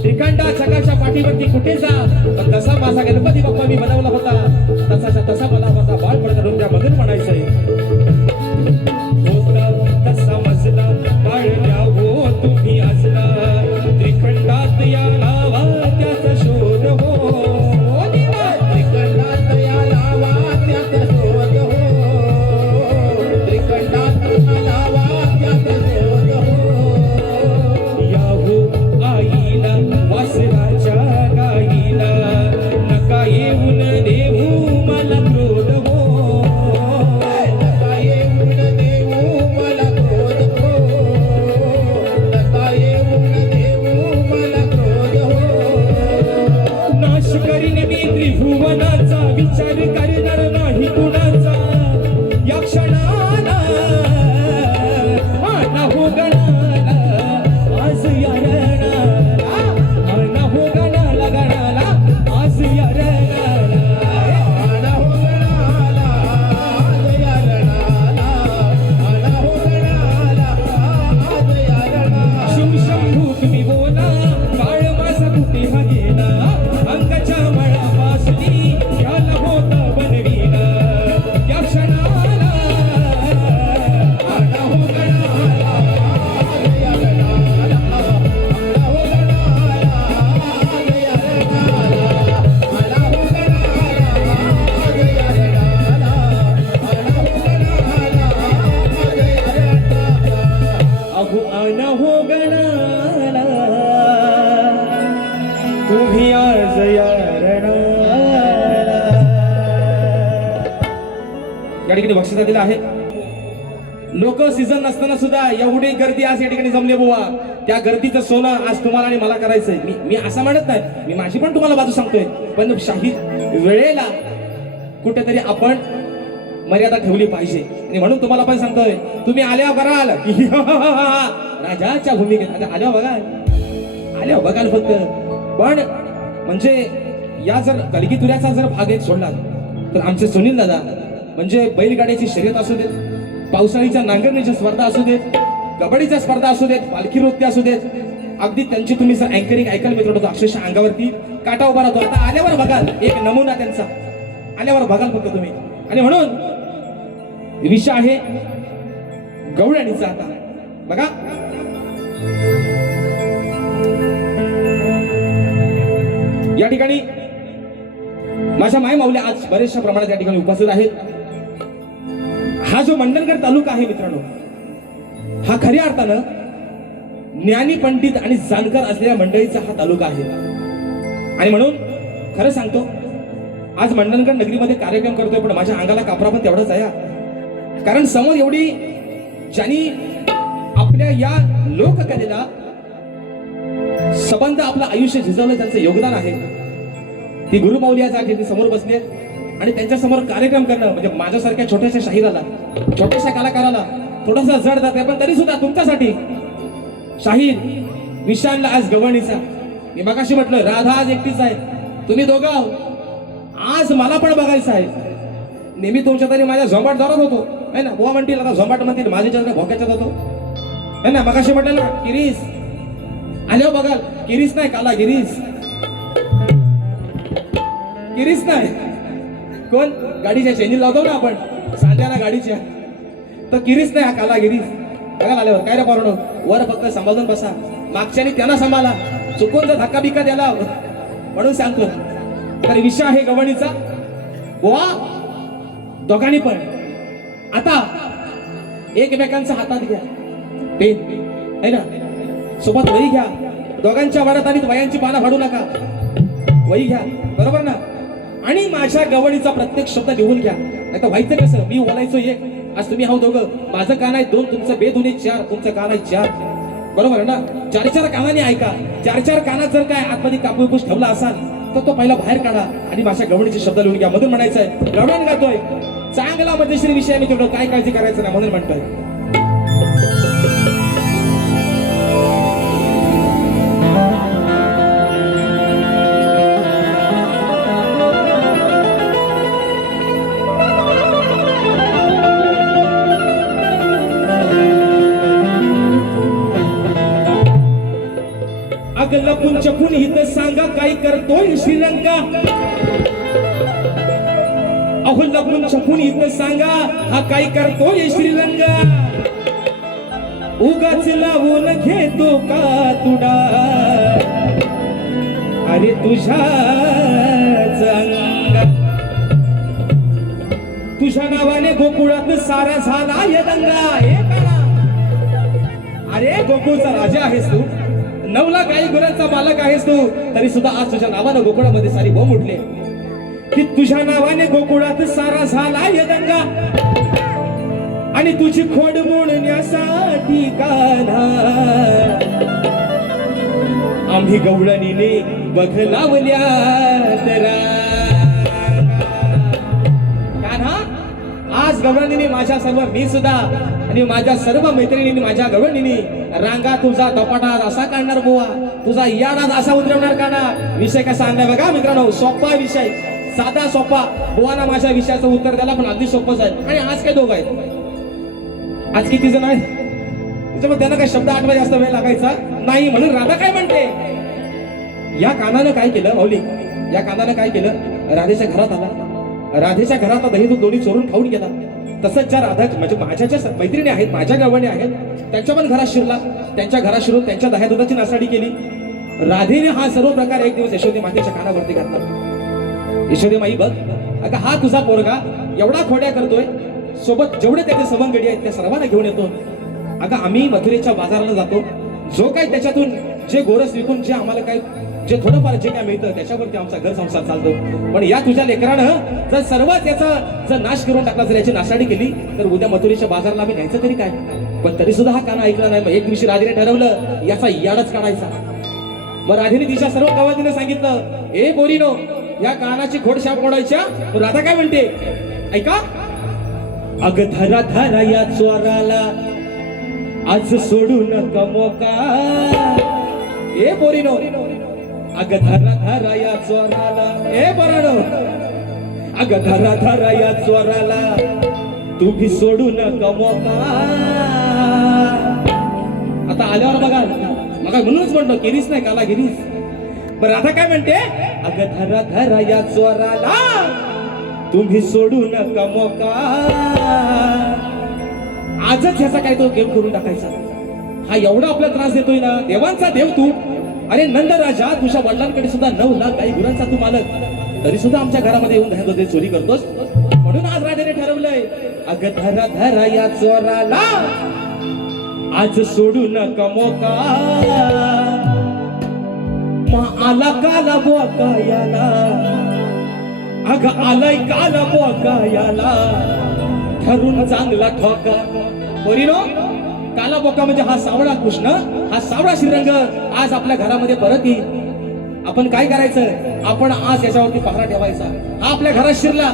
श्रीखंडा जगाच्या पाठीवरती कुठे जा पण तसा माझा गणपती बाप्पा मी बनवला होता तसाच्या तसा मला माझा बाळ पडत त्यामधून म्हणायचंय तसा मजला बाळल्या हो तुम्ही असला त्रिखंडात या नावा त्याचा शोध हो त्रिकंडात या लावा त्याचा शोध हो त्रिकंडात या लावा त्याचा शोध हो याहू आईला वासराच्या गाईला नका येऊन देऊ मला क्रोध हो नका येऊन देऊ मला क्रोध हो नका येऊन देऊ मला क्रोध हो नाश करीन मी त्रिभुवनाचा विचार करणार नाही कुणाचा या क्षणाला आना हो गणाला आज या रणाला आना हो गणाला आज या रणाला आना हो गणाला आज या रणाला आना हो गणाला आज या रणाला शिव शंभू तुम्ही बोला काळ माझा कुठे हा गेला अंगाच्या मळापासली याला होता बनविला या क्षणाला आना हो गणाला आज या रणाला आना हो गणाला आज या रणाला आना हो गणाला आज या रणाला आना हो गणाला आज या रणाला अहो आना हो गणाला तुम्ही आज या रणाला या ठिकाणी बक्षीस दिलं आहे लोक सीझन नसताना सुद्धा एवढी गर्दी आज या ठिकाणी जमले बुवा त्या गर्दीचं सोनं आज तुम्हाला आणि मला करायचंय मी असं म्हणत नाही मी माझी पण तुम्हाला बाजू सांगतोय पण शाही वेळेला कुठेतरी आपण मर्यादा ठेवली पाहिजे आणि म्हणून तुम्हाला पण सांगतोय तुम्ही आल्या बघाल राजाच्या भूमिकेत आता आल्या बघाल फक्त पण म्हणजे या जर गलगीतुऱ्याचा जर भाग एक सोडला तर आमचे सुनील दादा म्हणजे बैलगाड्याची शर्यत असू देत पावसाळीच्या नांगरणीच्या स्पर्धा असू देत कबड्डीच्या स्पर्धा असू देत पालखी नृत्य असू देत अगदी त्यांची तुम्ही जर अँकरिंग ऐकायला मित्र होतो अक्षरशः अंगावरती काटा उभा राहतो आता आल्यावर बघाल एक नमुना त्यांचा आल्यावर बघाल फक्त तुम्ही आणि म्हणून विषय आहे गवळणीचा आता बघा या ठिकाणी माझ्या माय माऊल्या आज बरेचशा प्रमाणात या ठिकाणी उपस्थित आहेत हा जो मंडणगड तालुका आहे मित्रांनो हा खऱ्या अर्थानं ज्ञानी पंडित आणि जाणकार असलेल्या मंडळीचा हा तालुका आहे आणि म्हणून खरं सांगतो आज मंडणगड नगरीमध्ये कार्यक्रम करतोय पण माझ्या अंगाला कापरा पण तेवढाच आहे कारण समोर एवढी ज्यांनी आपल्या या लोककलेला संबंध आपलं आयुष्य झिजवलं त्यांचं योगदान आहे ती गुरुमाऊली आज या समोर बसले आणि त्यांच्या समोर कार्यक्रम करणं म्हणजे माझ्यासारख्या छोट्याशा शाहिराला छोट्याशा कलाकाराला थोडासा जड जात आहे पण तरी सुद्धा तुमच्यासाठी शाहीर विशालला आज गवळणीचा मी मगाशी म्हटलं राधा आज एकटीच आहे तुम्ही दोघं आज मला पण बघायचं आहे नेहमी तुमच्या तरी माझ्या झोंबाट जोरात होतो है ना बुवा म्हणतील आता झोंबाट म्हणतील माझ्या चंद्र भोक्याच्यात होतो है ना मगाशी म्हटलं ना किरीस आलो बघाल किरीस नाही काला गिरीस किरीस नाही कोण गाडीच्या चेंजिंग लावतो ना आपण सांध्याला गाडीच्या तर किरीस नाही हा काला गिरीस बघा आल्यावर काय रे पोरांनो वर फक्त सांभाळून बसा मागच्याने त्यांना सांभाळा चुकून जर धक्का बिक्का द्याला म्हणून सांगतो तर विषय आहे गवणीचा बुवा दोघांनी पण आता एकमेकांचा हातात घ्या पेन है ना सोबत वही घ्या दोघांच्या वाड्यात आणि वयांची पानं फाडू नका वही घ्या बरोबर ना आणि माझ्या गवळीचा प्रत्येक शब्द लिहून घ्या नाही तर व्हायचं कसं मी बोलायचो एक आज तुम्ही हा दोघं माझं कान आहे 2 तुमचं बेधुने 4 तुमचं कान आहे 4 बरोबर ना 4 कानाने ऐका 4 कानात जर काय आतमध्ये कापूस ठेवला असाल तर तो पहिला बाहेर काढा आणि माझ्या गवळीचे शब्द लिहून घ्या मधून म्हणायचं आहे गवळण गातोय चांगला मजेशीर विषय मी तेवढं काय काळजी करायचं नाही म्हणून म्हणतोय अग लपून चपून इथं सांगा काय करतोय श्रीलंका. अहो लपून छपून इथं सांगा हा काय करतोय श्रीलंका. उगाच लावून घेतो का तुडा अरे तुझ्याच अंगा. तुझ्या नावाने गोकुळात सारा झाला या दंगा. हे करा अरे गोकुळचा राजा आहेस तू, 9 लाख गाई गुरांचा मालक आहेस तू, तरी सुद्धा आज तुझ्या नावानं गोकुळामध्ये सारी बोंब उठले की तुझ्या नावाने गोकुळात सारा झाला या दंगा. आणि तुझी खोड मोडण्यासाठी कान्हा आम्ही गवळणीने बघलावल्या तरा. कान्हा आज गवळणीने माझ्या सर्व मी सुद्धा आणि माझ्या सर्व मैत्रिणींनी माझ्या गवळणीने रांगा तुझा दपाटात असा काढणार बुवा, तुझा याडात असा उतरवणार. काना विषय कसा आणलाय बघा मित्रांनो, सोपा विषय, साधा सोपा. बुवाना माझ्या विषयाचं उत्तर द्यायला पण अगदी सोपंच आहे. आणि आज काय दोघं आहेत, आज किती जण आहेत त्याच्यामुळे त्यांना काही शब्द आठवा जास्त वेळ लागायचा नाही. म्हणून राधा काय म्हणते, या कानानं काय केलं माऊली, या कानानं काय केलं, राधेच्या घरात आला, राधेच्या घरात दही दूध दोन्ही चोरून खाऊन गेला. तसंच ज्या राधा म्हणजे माझ्या ज्या मैत्रिणी आहेत, माझ्या गावाने आहेत, त्यांच्या पण घरात शिरला, त्यांच्या घरात शिरून त्यांच्या दह्या दुधाची नासाडी केली. राधेने हा सर्व प्रकार एक दिवस यशोदे मातेच्या कानावरती घातला. यशोदे माई बघ, अगं हा तुझा पोरगा एवढा खोड्या करतोय, सोबत जेवढे त्याचे सवंगडी आहेत त्या सर्वांना घेऊन येतो. अगं आम्ही मथुरेच्या बाजाराला जातो, जो काही त्याच्यातून जे गोरस विकून जे आम्हाला काय जे थोडंफार जे काय मिळतं त्याच्यावरती आमचा घर संसार चालतो. पण या तुझ्या लेकरानं जर सर्व त्याचा जर नाश करून टाकला, जर याची नासाडी केली, तर उद्या मथुरेच्या बाजारला आम्ही न्यायचं तरी काय. पण तरी सुद्धा हा काना ऐकला नाही. मग एक दिवशी राधेने ठरवलं याचा याडच काढायचा. मग राधेने तिच्या सर्व कवयित्रीने सांगितलं, ए पोरीनो, या कानाची खोड शाप मोडायच्या. राधा काय म्हणते ऐका, अग धरा धरा या चोराला आज सोडू नका मोका. ए पोरीनो, अग धरा धरा या चोराला, ए पोरानो, अग धरा धरा या चोराला तुम्ही सोडू नका मोका. आता आल्यावर बघा, मग म्हणूनच म्हणतो गिरीस नाही काला गिरीस. बरं राधा काय म्हणते, अग धरा धरा या चोराला तुम्ही सोडू नका मोका. आजच ह्याचा काय तो गेम करून टाकायचा. हा एवढा आपला त्रास देतोय ना, देवांचा देव तू. अरे नंद राजा, तुझ्या वडिलांकडे सुद्धा 9 लाख गाई गुरांचा तू मालक, तरी सुद्धा आमच्या घरामध्ये येऊन दह्या दुधाची चोरी करतोस. म्हणून आज राजाने ठरवलंय, अग धरा धरा या चोराला आज सोडू नका मोका. आला काला बोका याला, अग आलाय काला बोका याला ठरून चांगला ठोका. पोरीनो, काला बोका म्हणजे हा सावळा कृष्ण, हा सावळा श्रीरंग आज आपल्या घरामध्ये परत येईल. आपण काय करायचं, आपण आज याच्यावरती पहारा ठेवायचा. हा आपल्या घरात शिरला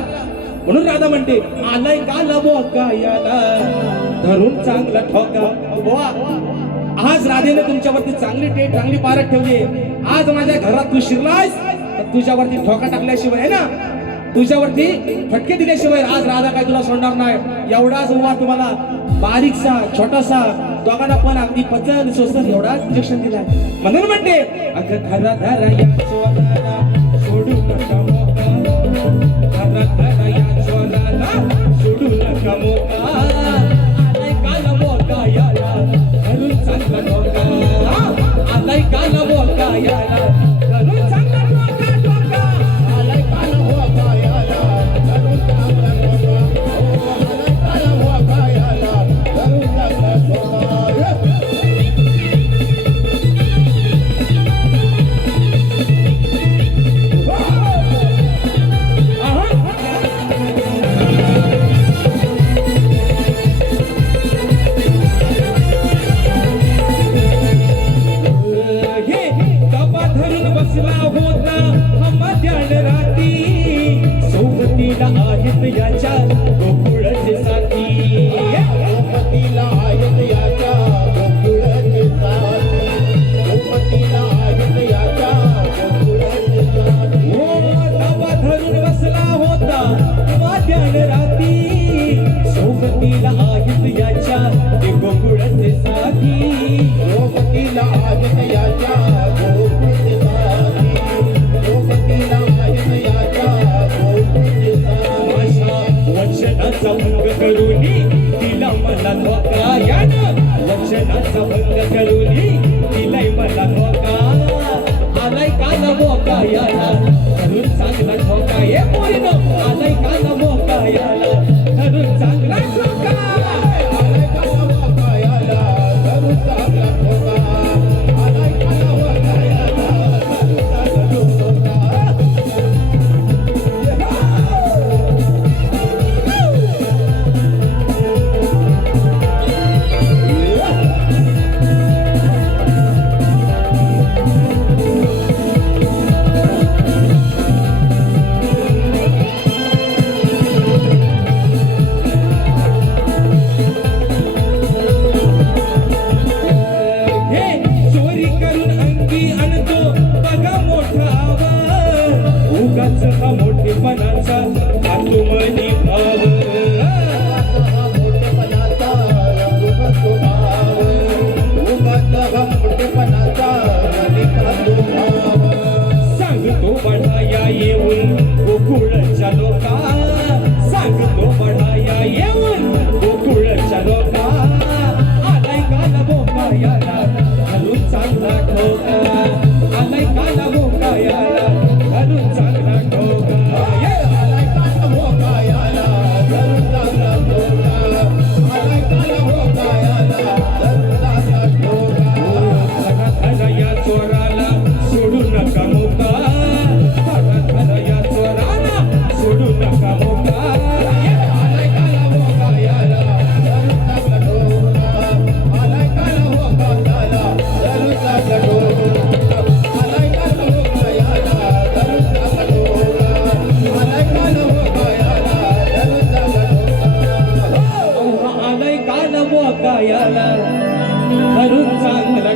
म्हणून राधा म्हणते, आलाय काला बोका याला धरून चांगला ठोका. बुवा, आज राधेने तुमच्यावरती चांगली टेट चांगली पारख ठेवली. आज माझ्या घरात तू शिरलायस तर तुझ्यावरती ठोका टाकल्याशिवाय आहे ना, तुझ्यावरती फटके दिल्याशिवाय आज राधा काय तुला सोडणार नाही. एवढाच उभा तुम्हाला बारीकसा छोटासा दोघांना पण अगदी पचन सोसन एवढा इंजेक्शन दिलाय. म्हणून म्हणते, अग धरा धरा या चोराला सोडू नका मोका. धरा धरा या चोराला सोडू नका मोका. आलाय काला बोका याला धरून चांगला ठोका. आलाय काला बोका याला धरून चांगला ठोका ठोका. आलाय काला बोका याला धरून चांगला ठोका. आलाय काला बोका याला धरून चांगला ठोका. हे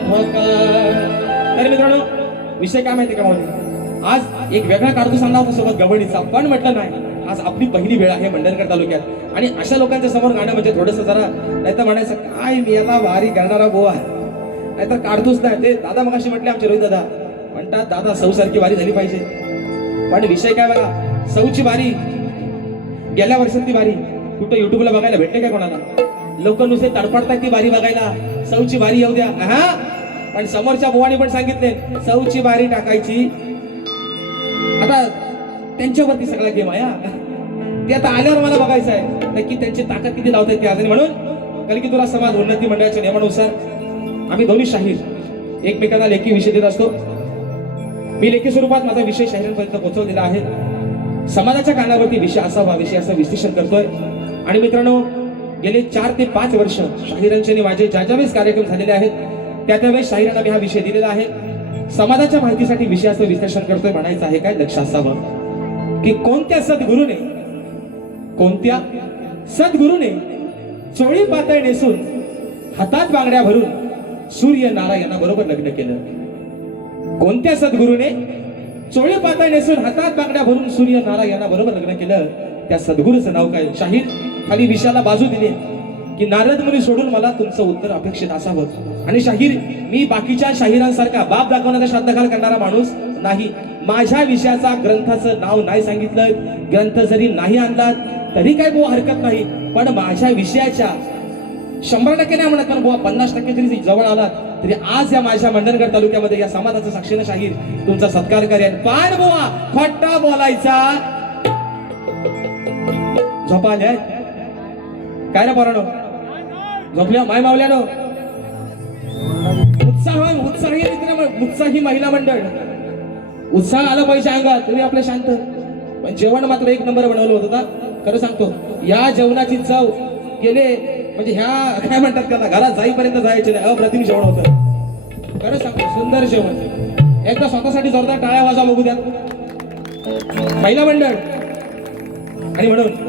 ठोका. तर मित्रांनो विषय काय माहिती का माऊली, आज एक वेगळा काढतो सांगला होता सोबत गवळीचा, पण म्हटलं नाही आज आपली पहिली वेळ आहे मंडणगड तालुक्यात आणि अशा लोकांच्या समोर गाणं म्हणजे थोडंसं जरा नाही तर म्हणायचं काय मी याला वारी करणारा बोवा नाहीतर काढतोच नाही. ते दादा मगाशी म्हटले आमचे रोहित दादा म्हणतात दादा सौ सारखी वारी झाली पाहिजे, पण विषय काय बघा सौची वारी गेल्या वर्षातली वारी कुठं युट्यूबला बघायला भेटते काय कोणाला, लोक नुसते तडफडतात ती वारी बघायला, सौची वारी येऊ द्या हा, पण समोरच्या बुवानी पण सांगितले सौची वारी टाकायची. आता त्यांच्यावरती सगळा गेम आहे हा. ते आता आल्यावर मला बघायचं आहे नक्की त्यांची ताकद किती लावता येते आज. म्हणून कलगीतुरा समाज उन्नती मंडळाच्या नियमानुसार आम्ही दोन्ही शाहीर एकमेकांना लेखी विषय देत असतो. मी लेखी स्वरूपात माझा विषय शाहिरांपर्यंत पोहोचवलेला आहे. समाजाच्या कानावरती विषय असावा विषय असं विश्लेषण करतोय. आणि मित्रांनो गेले 4 ते 5 वर्ष शाहिरांचे आणि माझे ज्या वेळेस कार्यक्रम झालेले आहेत त्या त्यावेळेस शाहिरांना मी हा विषय दिलेला आहे. समाजाच्या माहितीसाठी विषयाचं विश्लेषण करतोय. म्हणायचं आहे काय लक्ष असावं की कोणत्या सद्गुरूने चोळी पातळ नेसून हातात बांगड्या भरून सूर्य नारायणा बरोबर लग्न केलं. कोणत्या सद्गुरूने चोळी पातळ नेसून हातात बांगड्या भरून सूर्य नारायणा बरोबर लग्न केलं, त्या सद्गुरूचं नाव काय. शाहीर खाली विषयाला बाजू दिली की नारद मुनी सोडून मला तुमचं उत्तर अपेक्षित असावं. आणि शाहीर मी बाकीच्या शाहिरांसारखा बाप दाखवण्याचा श्राद्धघाल करणारा माणूस नाही. माझ्या विषयाचा ग्रंथाचं नाव नाही सांगितलं, ग्रंथ जरी नाही आणला तरी काही बुवा हरकत नाही, पण माझ्या विषयाच्या 100% नाही म्हणत पण बुवा 50% जरी जवळ आलात तरी आज या माझ्या मंडणगड तालुक्यामध्ये या समाजाचं साक्षीनं शाहीर तुमचा सत्कार करेन. पण बुवा खोटा बोलायचा झोपा आल्या काय रे पोरानो, झोपल्या माय मावल्यानो. उत्साही महिला मंडळ, उत्साह आला पाहिजे अंगात. तुम्ही आपलं शांत, पण जेवण मात्र एक नंबर बनवलं होतं ना. खरं सांगतो या जेवणाची चव गेले म्हणजे ह्या काय म्हणतात त्याला घरात जाईपर्यंत जायचे नाही, अप्रतिम जेवण होतं. खरं सांगतो सुंदर जेवण. एकदा स्वतःसाठी जोरदार टाळ्या वाजा बघू द्या महिला मंडळ. आणि म्हणून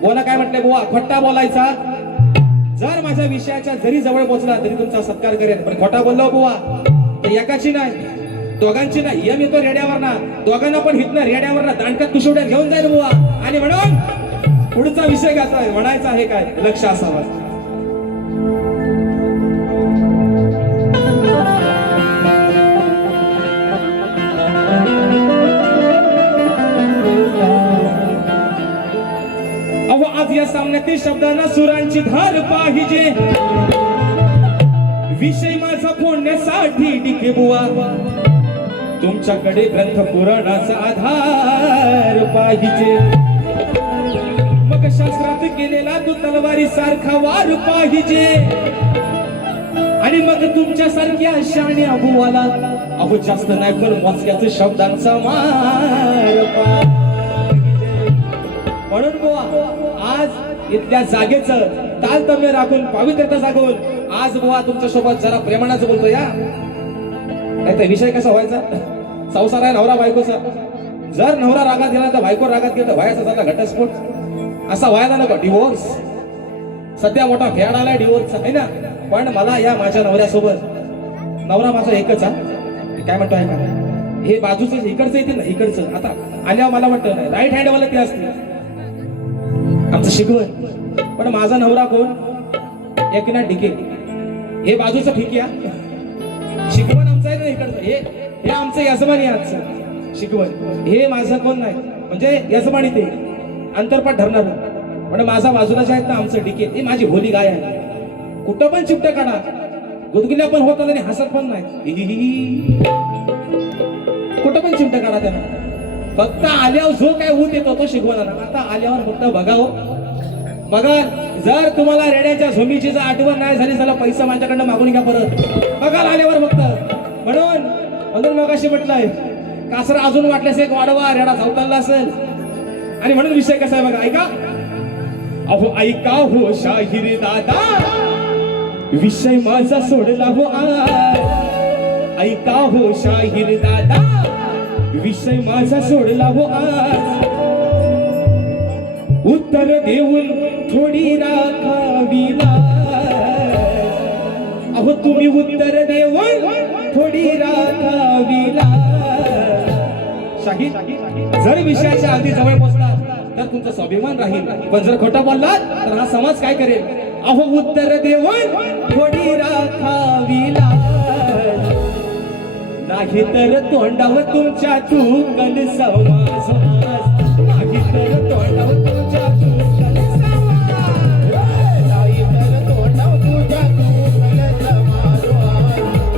बोला काय म्हटलंय बुवा खोटा बोलायचा, जर माझ्या विषयाच्या जरी जवळ पोहोचला तरी तुमचा सत्कार करेन, पण खोटा बोललो बुवा तर एकाची नाही दोघांची नाही, यम येतो रेड्यावर ना, दोघांना पण हितनं रेड्यावर ना दांडक्यात कुशवड्यात घेऊन जाईल बुवा. आणि म्हणून पुढचा विषय घ्यायचा आहे, म्हणायचा आहे काय लक्ष असावं. आज या सामन्यातील शब्दांना सुरांची धार पाहिजे, विषय माझा फोडण्यासाठी डिके बुवा तुमच्याकडे ग्रंथ पुराणाचा आधार पाहिजे. मग शास्त्रात केलेला तू तलवारी सारखा वार पाहिजे. आणि मग तुमच्या सारख्या शाण्या बुवाला अहो जास्त नाही पण मोजक्याच शब्दांचा मार पाहिजे. म्हणून बुवा आज इथल्या जागेचं तालतम्य राखून पावित्र्यता जागून आज बुवा तुमच्या सोबत जरा प्रेमानाचं बोलतो या. नाही तर विषय कसा व्हायचा, संसार आहे नवरा बायकोचा, जर नवरा रागात गेला तर बायको रागात गेला तर व्हायचा झाला घटस्फोट, असा व्हायला नको. डिवोर्स सध्या मोठा फेड आलाय डिवोर्सचा आहे ना. पण मला या माझ्या नवऱ्यासोबत, नवरा माझा एकच हा काय म्हणतो आहे का, हे बाजूचं इकडचं येतील ना इकडचं, आता आल्यावर मला वाटतं नाही राईट हँड वाला ते असते आमचं शिकवण, पण माझा नवरा कोण एकनाथ डिके, हे बाजूचं ठिकिया शिकवण आमचं आहे ना इकडचं, हे आमचं यजमानी आजचं शिकवण, हे माझं कोण नाही म्हणजे यजमानी ते अंतरपाठ धरणार. पण माझा बाजूला जे आहेत ना आमचं डिके, हे माझी भोली गाय आहे. कुठं पण चिपटे काढा, गुदगुल्या पण होतात आणि हसत पण नाही. कुठं पण चिमटे काढा त्यांना, फक्त आल्यावर जो काय ऊत येतो तो शिकवणार. आता आल्यावर फक्त बघा जर तुम्हाला रेड्याच्या झोमीची जर आठवण नाही झाली चला पैसा माझ्याकडनं मागून घ्या परत, बघा आल्यावर फक्त. म्हणून मगाशी म्हटलंय कासरा अजून वाटल्यास एक वाढवा, रेडा चावताना असेल. आणि म्हणून विषय कसा आहे बघा, ऐका अहो ऐका हो शाहीर दादा विषय माझा सोडला हो आज. ऐका हो शाहीर दादा विषय माझा सोडला हो आज. उत्तर देऊन थोडी राखावी लाज. अहो तुम्ही उत्तर देऊन थोडी राखावीला. शाहीर जर विषयाच्या अगदी जवळ पोहोचला तर तुमचा स्वाभिमान राहील, पण जर खोटा बोललात तर हा समाज काय करेल. अहो उत्तर देऊन थोडी राखावीला, नाही तर तोंडावर तुमच्या थुंकल समाज. नाही तर तोंडावर तुमच्या थुंकल समाज. नाही तर तोंडाव तुझ्या तू कल समाज.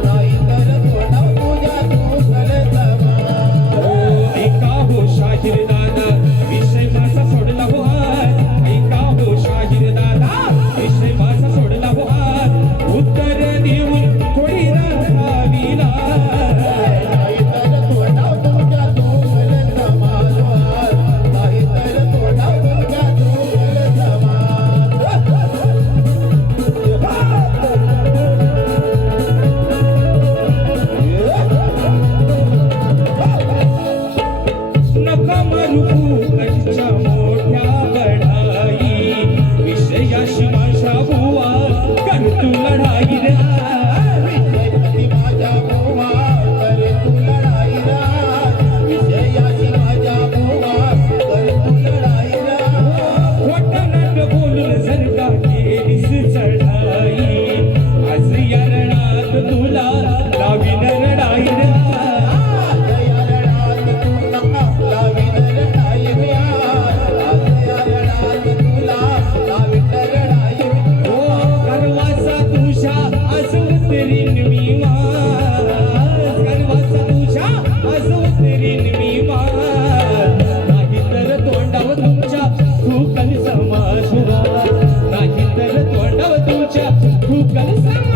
नाही तर तोंडाव तुझ्या तू कल समाज. ऐका हो शाहीर दादा, विषय माझा सोडला हो आज. ऐका हो शाहीर दादा, विषय माझा सोडला हो आज. उत्तर देऊन थोडी राखावीला. नाही तर तोंडाव तुझ्या तू कल समाज. नाही तर तोंडाव तुझ्या तू कल समाज. नका मारू फुकटच्या मोठ्या बढाई, विषयाशी माझ्या बुवा कर तू लढाई रे. विषयाची माझ्या बुवा कर तू लढाई रा. विषयाची माझ्या बुवा कर तू लढाई रा. खोटं नाट बोलून जर का केलीस चढाई, आज या रणात तुला लावीन रडाई रे. गर्वाचा तुझ्या आज उतरीन मी मार. गर्वाचा तुझ्या आज उतरीन मी मार. नाही तर तोंडावर तुमच्या थुंकल समाज. नाही तर तोंडावर तुमच्या थुंकल समाज.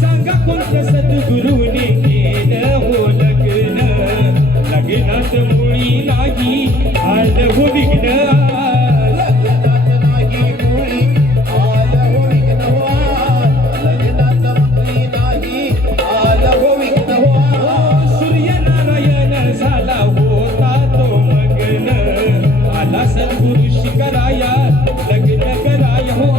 सांगा कोणत्या सद्गुरूने केलं हो लग्न. लग्नात मुळी नाही आलं हो विघ्न. सूर्यनारायण झाला होता तो मग्न. आला सद्गुरु शिकराया लग्न कराया हो.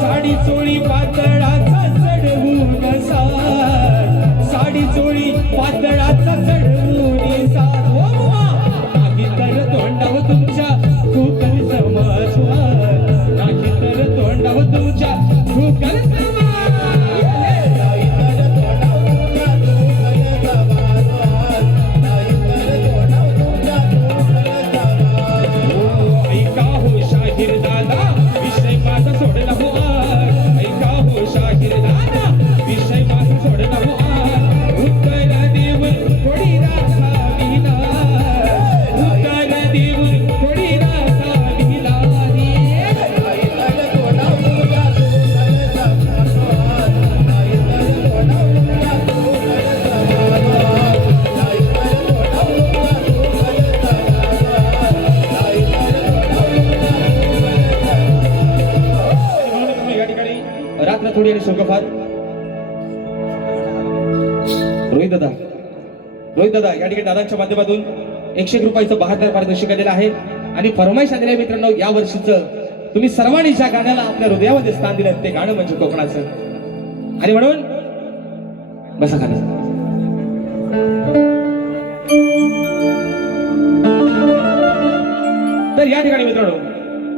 साडी चोळी पातळाचा चढवून सार. साडी चोळी पातळाचा चढवून सार. नाही तर तोंडावर तुमच्या थुंकल समाज. नाही तर तोंडावर तुमच्या थुंकल समाज. ऐका हो शाहीर दादा, विषय माझा सोडला हो आज. ऐका हो शाहीर दादा, विषय माझा सोडला हो आज. उत्तर देऊन थोडी राखावीला. उत्तर देऊन थोडी राखावीला. म्हणून या ठिकाणी रात्र थोडी आणि शोकफार. रोहित दादा या ठिकाणी दादांच्या माध्यमातून 101 रुपयाचं 72 पारितोषिक दिलेलं आहे. आणि फरमाईश आलेल्या मित्रांनो, या वर्षीचं तुम्ही सर्वांनी ज्या गाण्याला आपल्या हृदयामध्ये स्थान दिलं ते गाणं म्हणजे कोकणाचं. आणि म्हणून बसा खाली. तर या ठिकाणी मित्रांनो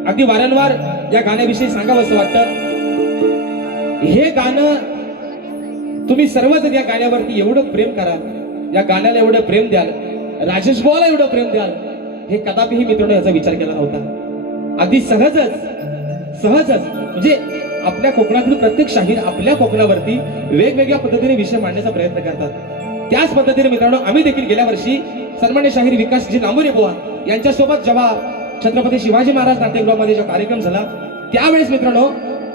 अगदी वारंवार या गाण्याविषयी सांगावं असं वाटतं. हे गाणं तुम्ही सर्वजण या गाण्यावरती एवढं प्रेम कराल, या गाण्याला एवढं प्रेम द्याल, राजेश भाऊला एवढं प्रेम द्याल, हे कदापिही मित्रांनो याचा विचार केला नव्हता. अगदी सहजच म्हणजे आपल्या कोकणातील प्रत्येक शाहीर आपल्या कोकणावरती वेगवेगळ्या पद्धतीने विषय मांडण्याचा प्रयत्न करतात. त्याच पद्धतीने मित्रांनो आम्ही देखील गेल्या वर्षी सन्मान्य शाहीर विकासजी लांबोरे बुवा यांच्यासोबत जेव्हा छत्रपती शिवाजी महाराज नाट्यगृहामध्ये जो कार्यक्रम झाला त्यावेळेस मित्रांनो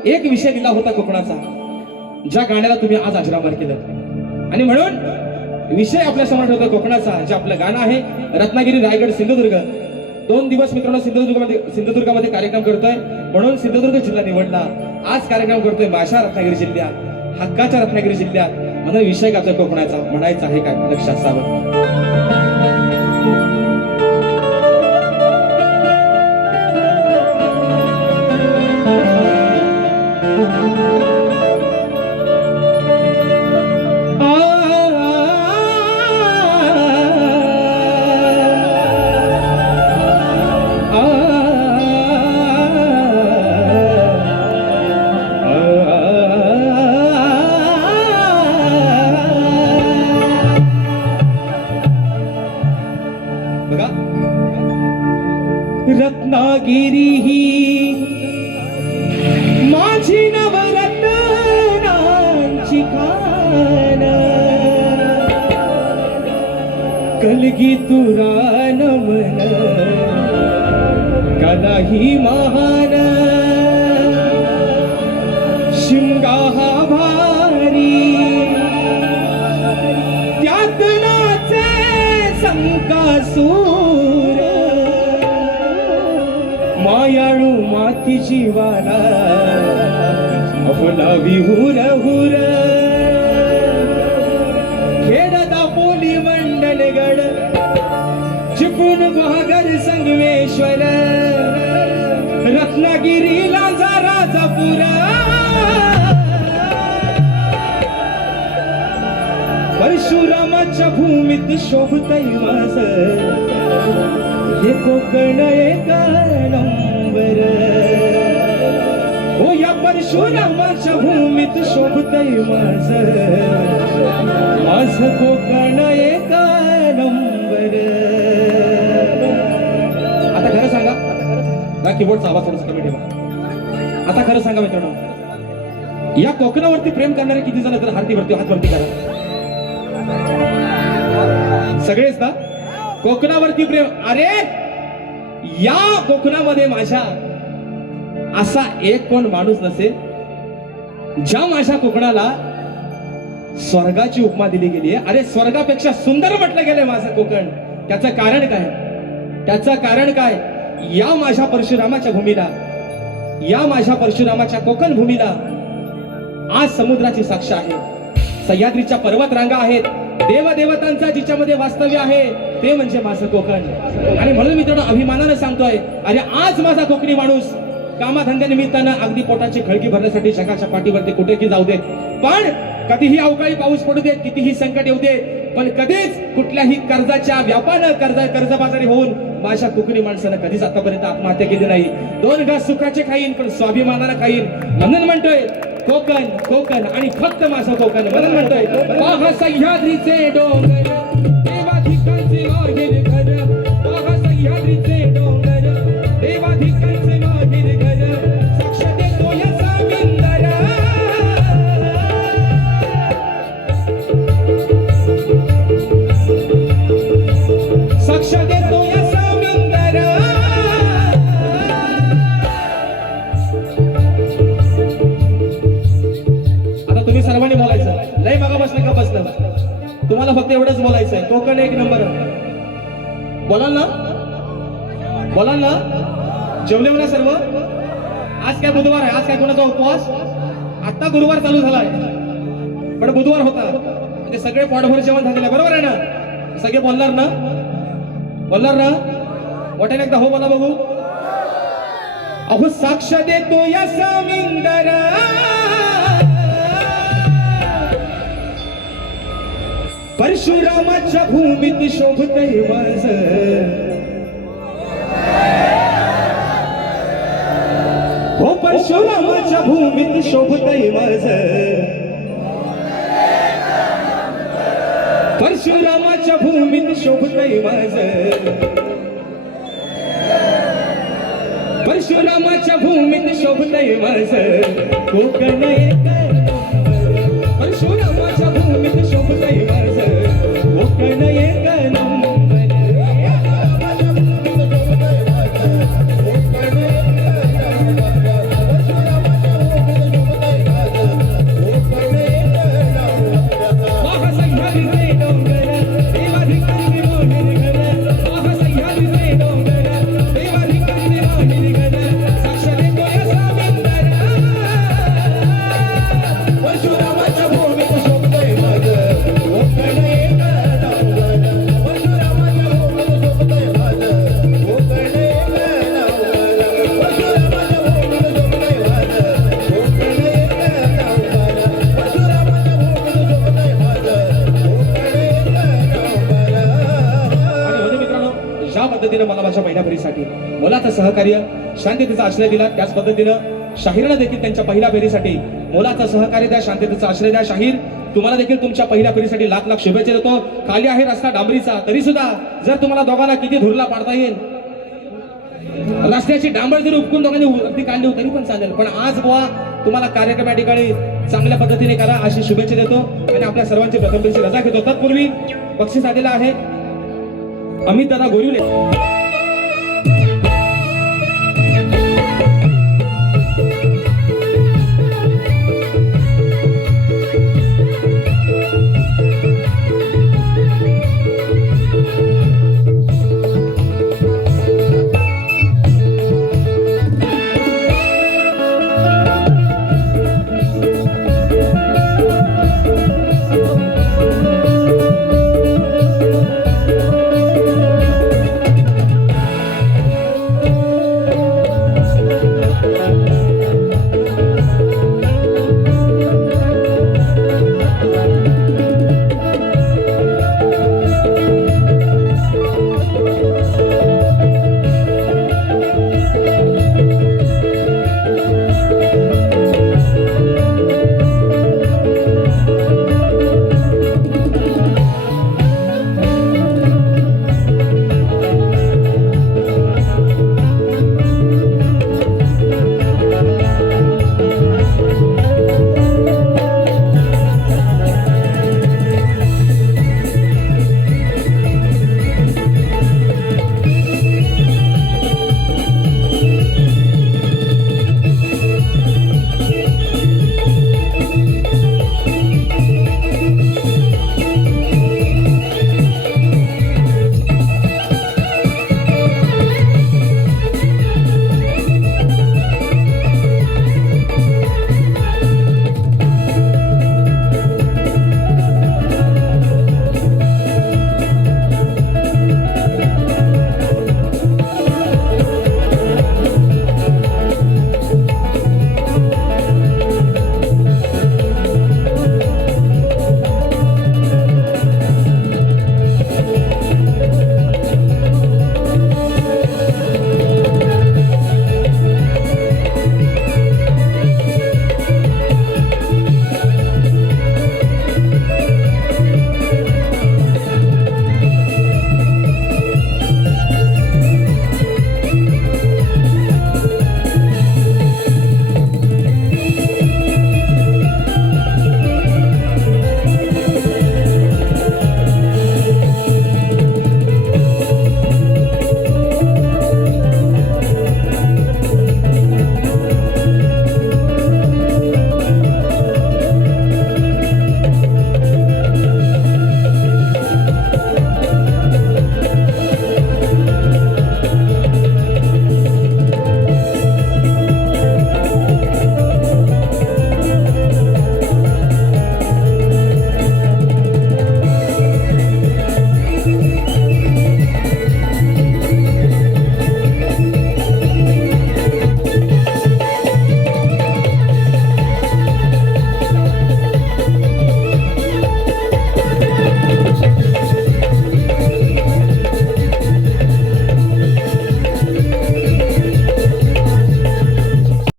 एक विषय दिला होता कोकणाचा, ज्या गाण्याला तुम्ही आज अजरामर केलं आणि म्हणून विषय आपल्या समोर ठेवतो कोकणाचा, जे आपलं गाणं आहे रत्नागिरी, रायगड, सिंधुदुर्ग. 2 दिवस मित्रांनो सिंधुदुर्गामध्ये कार्यक्रम करतोय म्हणून सिंधुदुर्ग जिल्हा निवडला. आज कार्यक्रम करतोय माझ्या रत्नागिरी जिल्ह्यात, हक्काच्या रत्नागिरी जिल्ह्यात. म्हणून विषय गातोय कोकणाचा, म्हणायचा आहे काय लक्षात असावं. बघा, रत्नागिरी ही माझी नवरत्नांची खान, कलगी तुरान मन कलाही महान, शिमगा हा भारी त्यात नाचे संकासूर, मायाळू माती जीवाला अफला विहुर हुर, खेड दापोली मंडलगड चिपून गुहागर संगमेश्वर, रत्नागिरीला जा राजापूर, परशुरामाच्या भूमीत शोभतय माझ हे कोकण एक नंबर. हो या परशुरामाच्या भूमीत शोभतय माझ कोकण एक नंबर. आता खरं सांगा, कीबोर्डचा आवाज थोडासा कमी ठेवा. आता खरं सांगा मित्रांनो, या कोकणावरती प्रेम करणारे किती जण तर हात वरती करा. सगळेच ना? कोकणावरती प्रेम. अरे या कोकणामध्ये माझ्या असा एक कोण माणूस नसेल ज्या माझ्या कोकणाला स्वर्गाची उपमा दिली गेली आहे. अरे स्वर्गापेक्षा सुंदर म्हटलं गेलंय माझं कोकण. त्याचं कारण काय? त्याचं कारण काय? या माझ्या परशुरामाच्या भूमीला, या माझ्या परशुरामाच्या कोकण भूमीला आज समुद्राची साक्ष आहे, सह्याद्रीच्या पर्वत रांगा आहेत, देवदेवतांचा जिच्यामध्ये वास्तव्य आहे ते म्हणजे माझं कोकण. आणि म्हणून मी तेवढं अभिमानानं सांगतोय, अरे आज माझा कोकणी माणूस कामाधंद्यानिमित्तानं अगदी पोटाची खळगी भरण्यासाठी जगाच्या पाठीवरती कुठेही जाऊ देत, पण कधीही अवकाळी पाऊस पडू देत, कितीही संकट येऊ दे, पण कधीच कुठल्याही कर्जाच्या व्यापानं कर्जबाजारी होऊन माझ्या कोकणी माणसानं कधीच आतापर्यंत आत्महत्या केली नाही. 2 घास सुखाचे खाईन पण स्वाभिमानानं खाईन. म्हणून म्हणतोय कोकण कोकण आणि फक्त माझं कोकण. म्हणून म्हणतोय पहा सह्याद्रीचे डोंगर, देवाधिकांचे माहेर घर, पहा सह्याद्रीचे डोंगर, देवाधिकांचे माहेर घर, साक्ष देतो या सामिंदर, साक्ष देतो या सामिंदर. आता तुम्ही सर्वांनी बोलायचं, लय बघा बसलं का बसलं, तुम्हाला फक्त एवढंच बोलायचंय, कोकण एक नंबर. बोलाल ना? बोलाल ना? जेवले ना सर्व? आज काय बुधवार आहे? आज काय कोणाचा उपवास? आता गुरुवार चालू झालाय पण बुधवार होता, म्हणजे सगळे पोटभर जेवण झालेलं, बरोबर आहे ना? सगळे बोलणार ना? बोलणार ना? मोठ्याने एकदा हो बोला बघू. अहो साक्ष देतो या सामिंदर, परशुरामाच्या भूमीत शोभतय माझ, हो परशुरामाच्या भूमीत शोभतय माझ, परशुरामाच्या भूमीत शोभतय माझ, परशुरामाच्या भूमीत शोभतय माझ कोकण एक नंबर, परशुरामाच्या भूमीत शोभतय माझ कोकण एक नंबर. दिलं मला माझ्या पहिल्या फेरीसाठी, मोलाचं सहकार्य, शांततेचा आश्रय दिला. त्याच पद्धतीनं शाहीरनं देखील त्यांच्या पहिल्या फेरीसाठी मोलाचं सहकार्य द्या, शांततेचा आश्रय द्या. शाहीर तुम्हाला देखील तुमच्या पहिल्या फेरीसाठी लाख लाख शुभेच्छा देतो. खाली आहे रस्ता डांबरीचा, तरी सुद्धा जर तुम्हाला दोघांना किती धुरला पाडता येईल, रस्त्याची डांबर जरी उपकून दोघांनी अगदी काढली तरी पण चालेल, पण आज बुवा तुम्हाला कार्यक्रम या ठिकाणी चांगल्या पद्धतीने करा अशी शुभेच्छा देतो आणि आपल्या सर्वांची प्रथम दिवशी रजा घेतो. तत्पूर्वी बक्षीस आलेला आहे अमित दादा गोरिवले.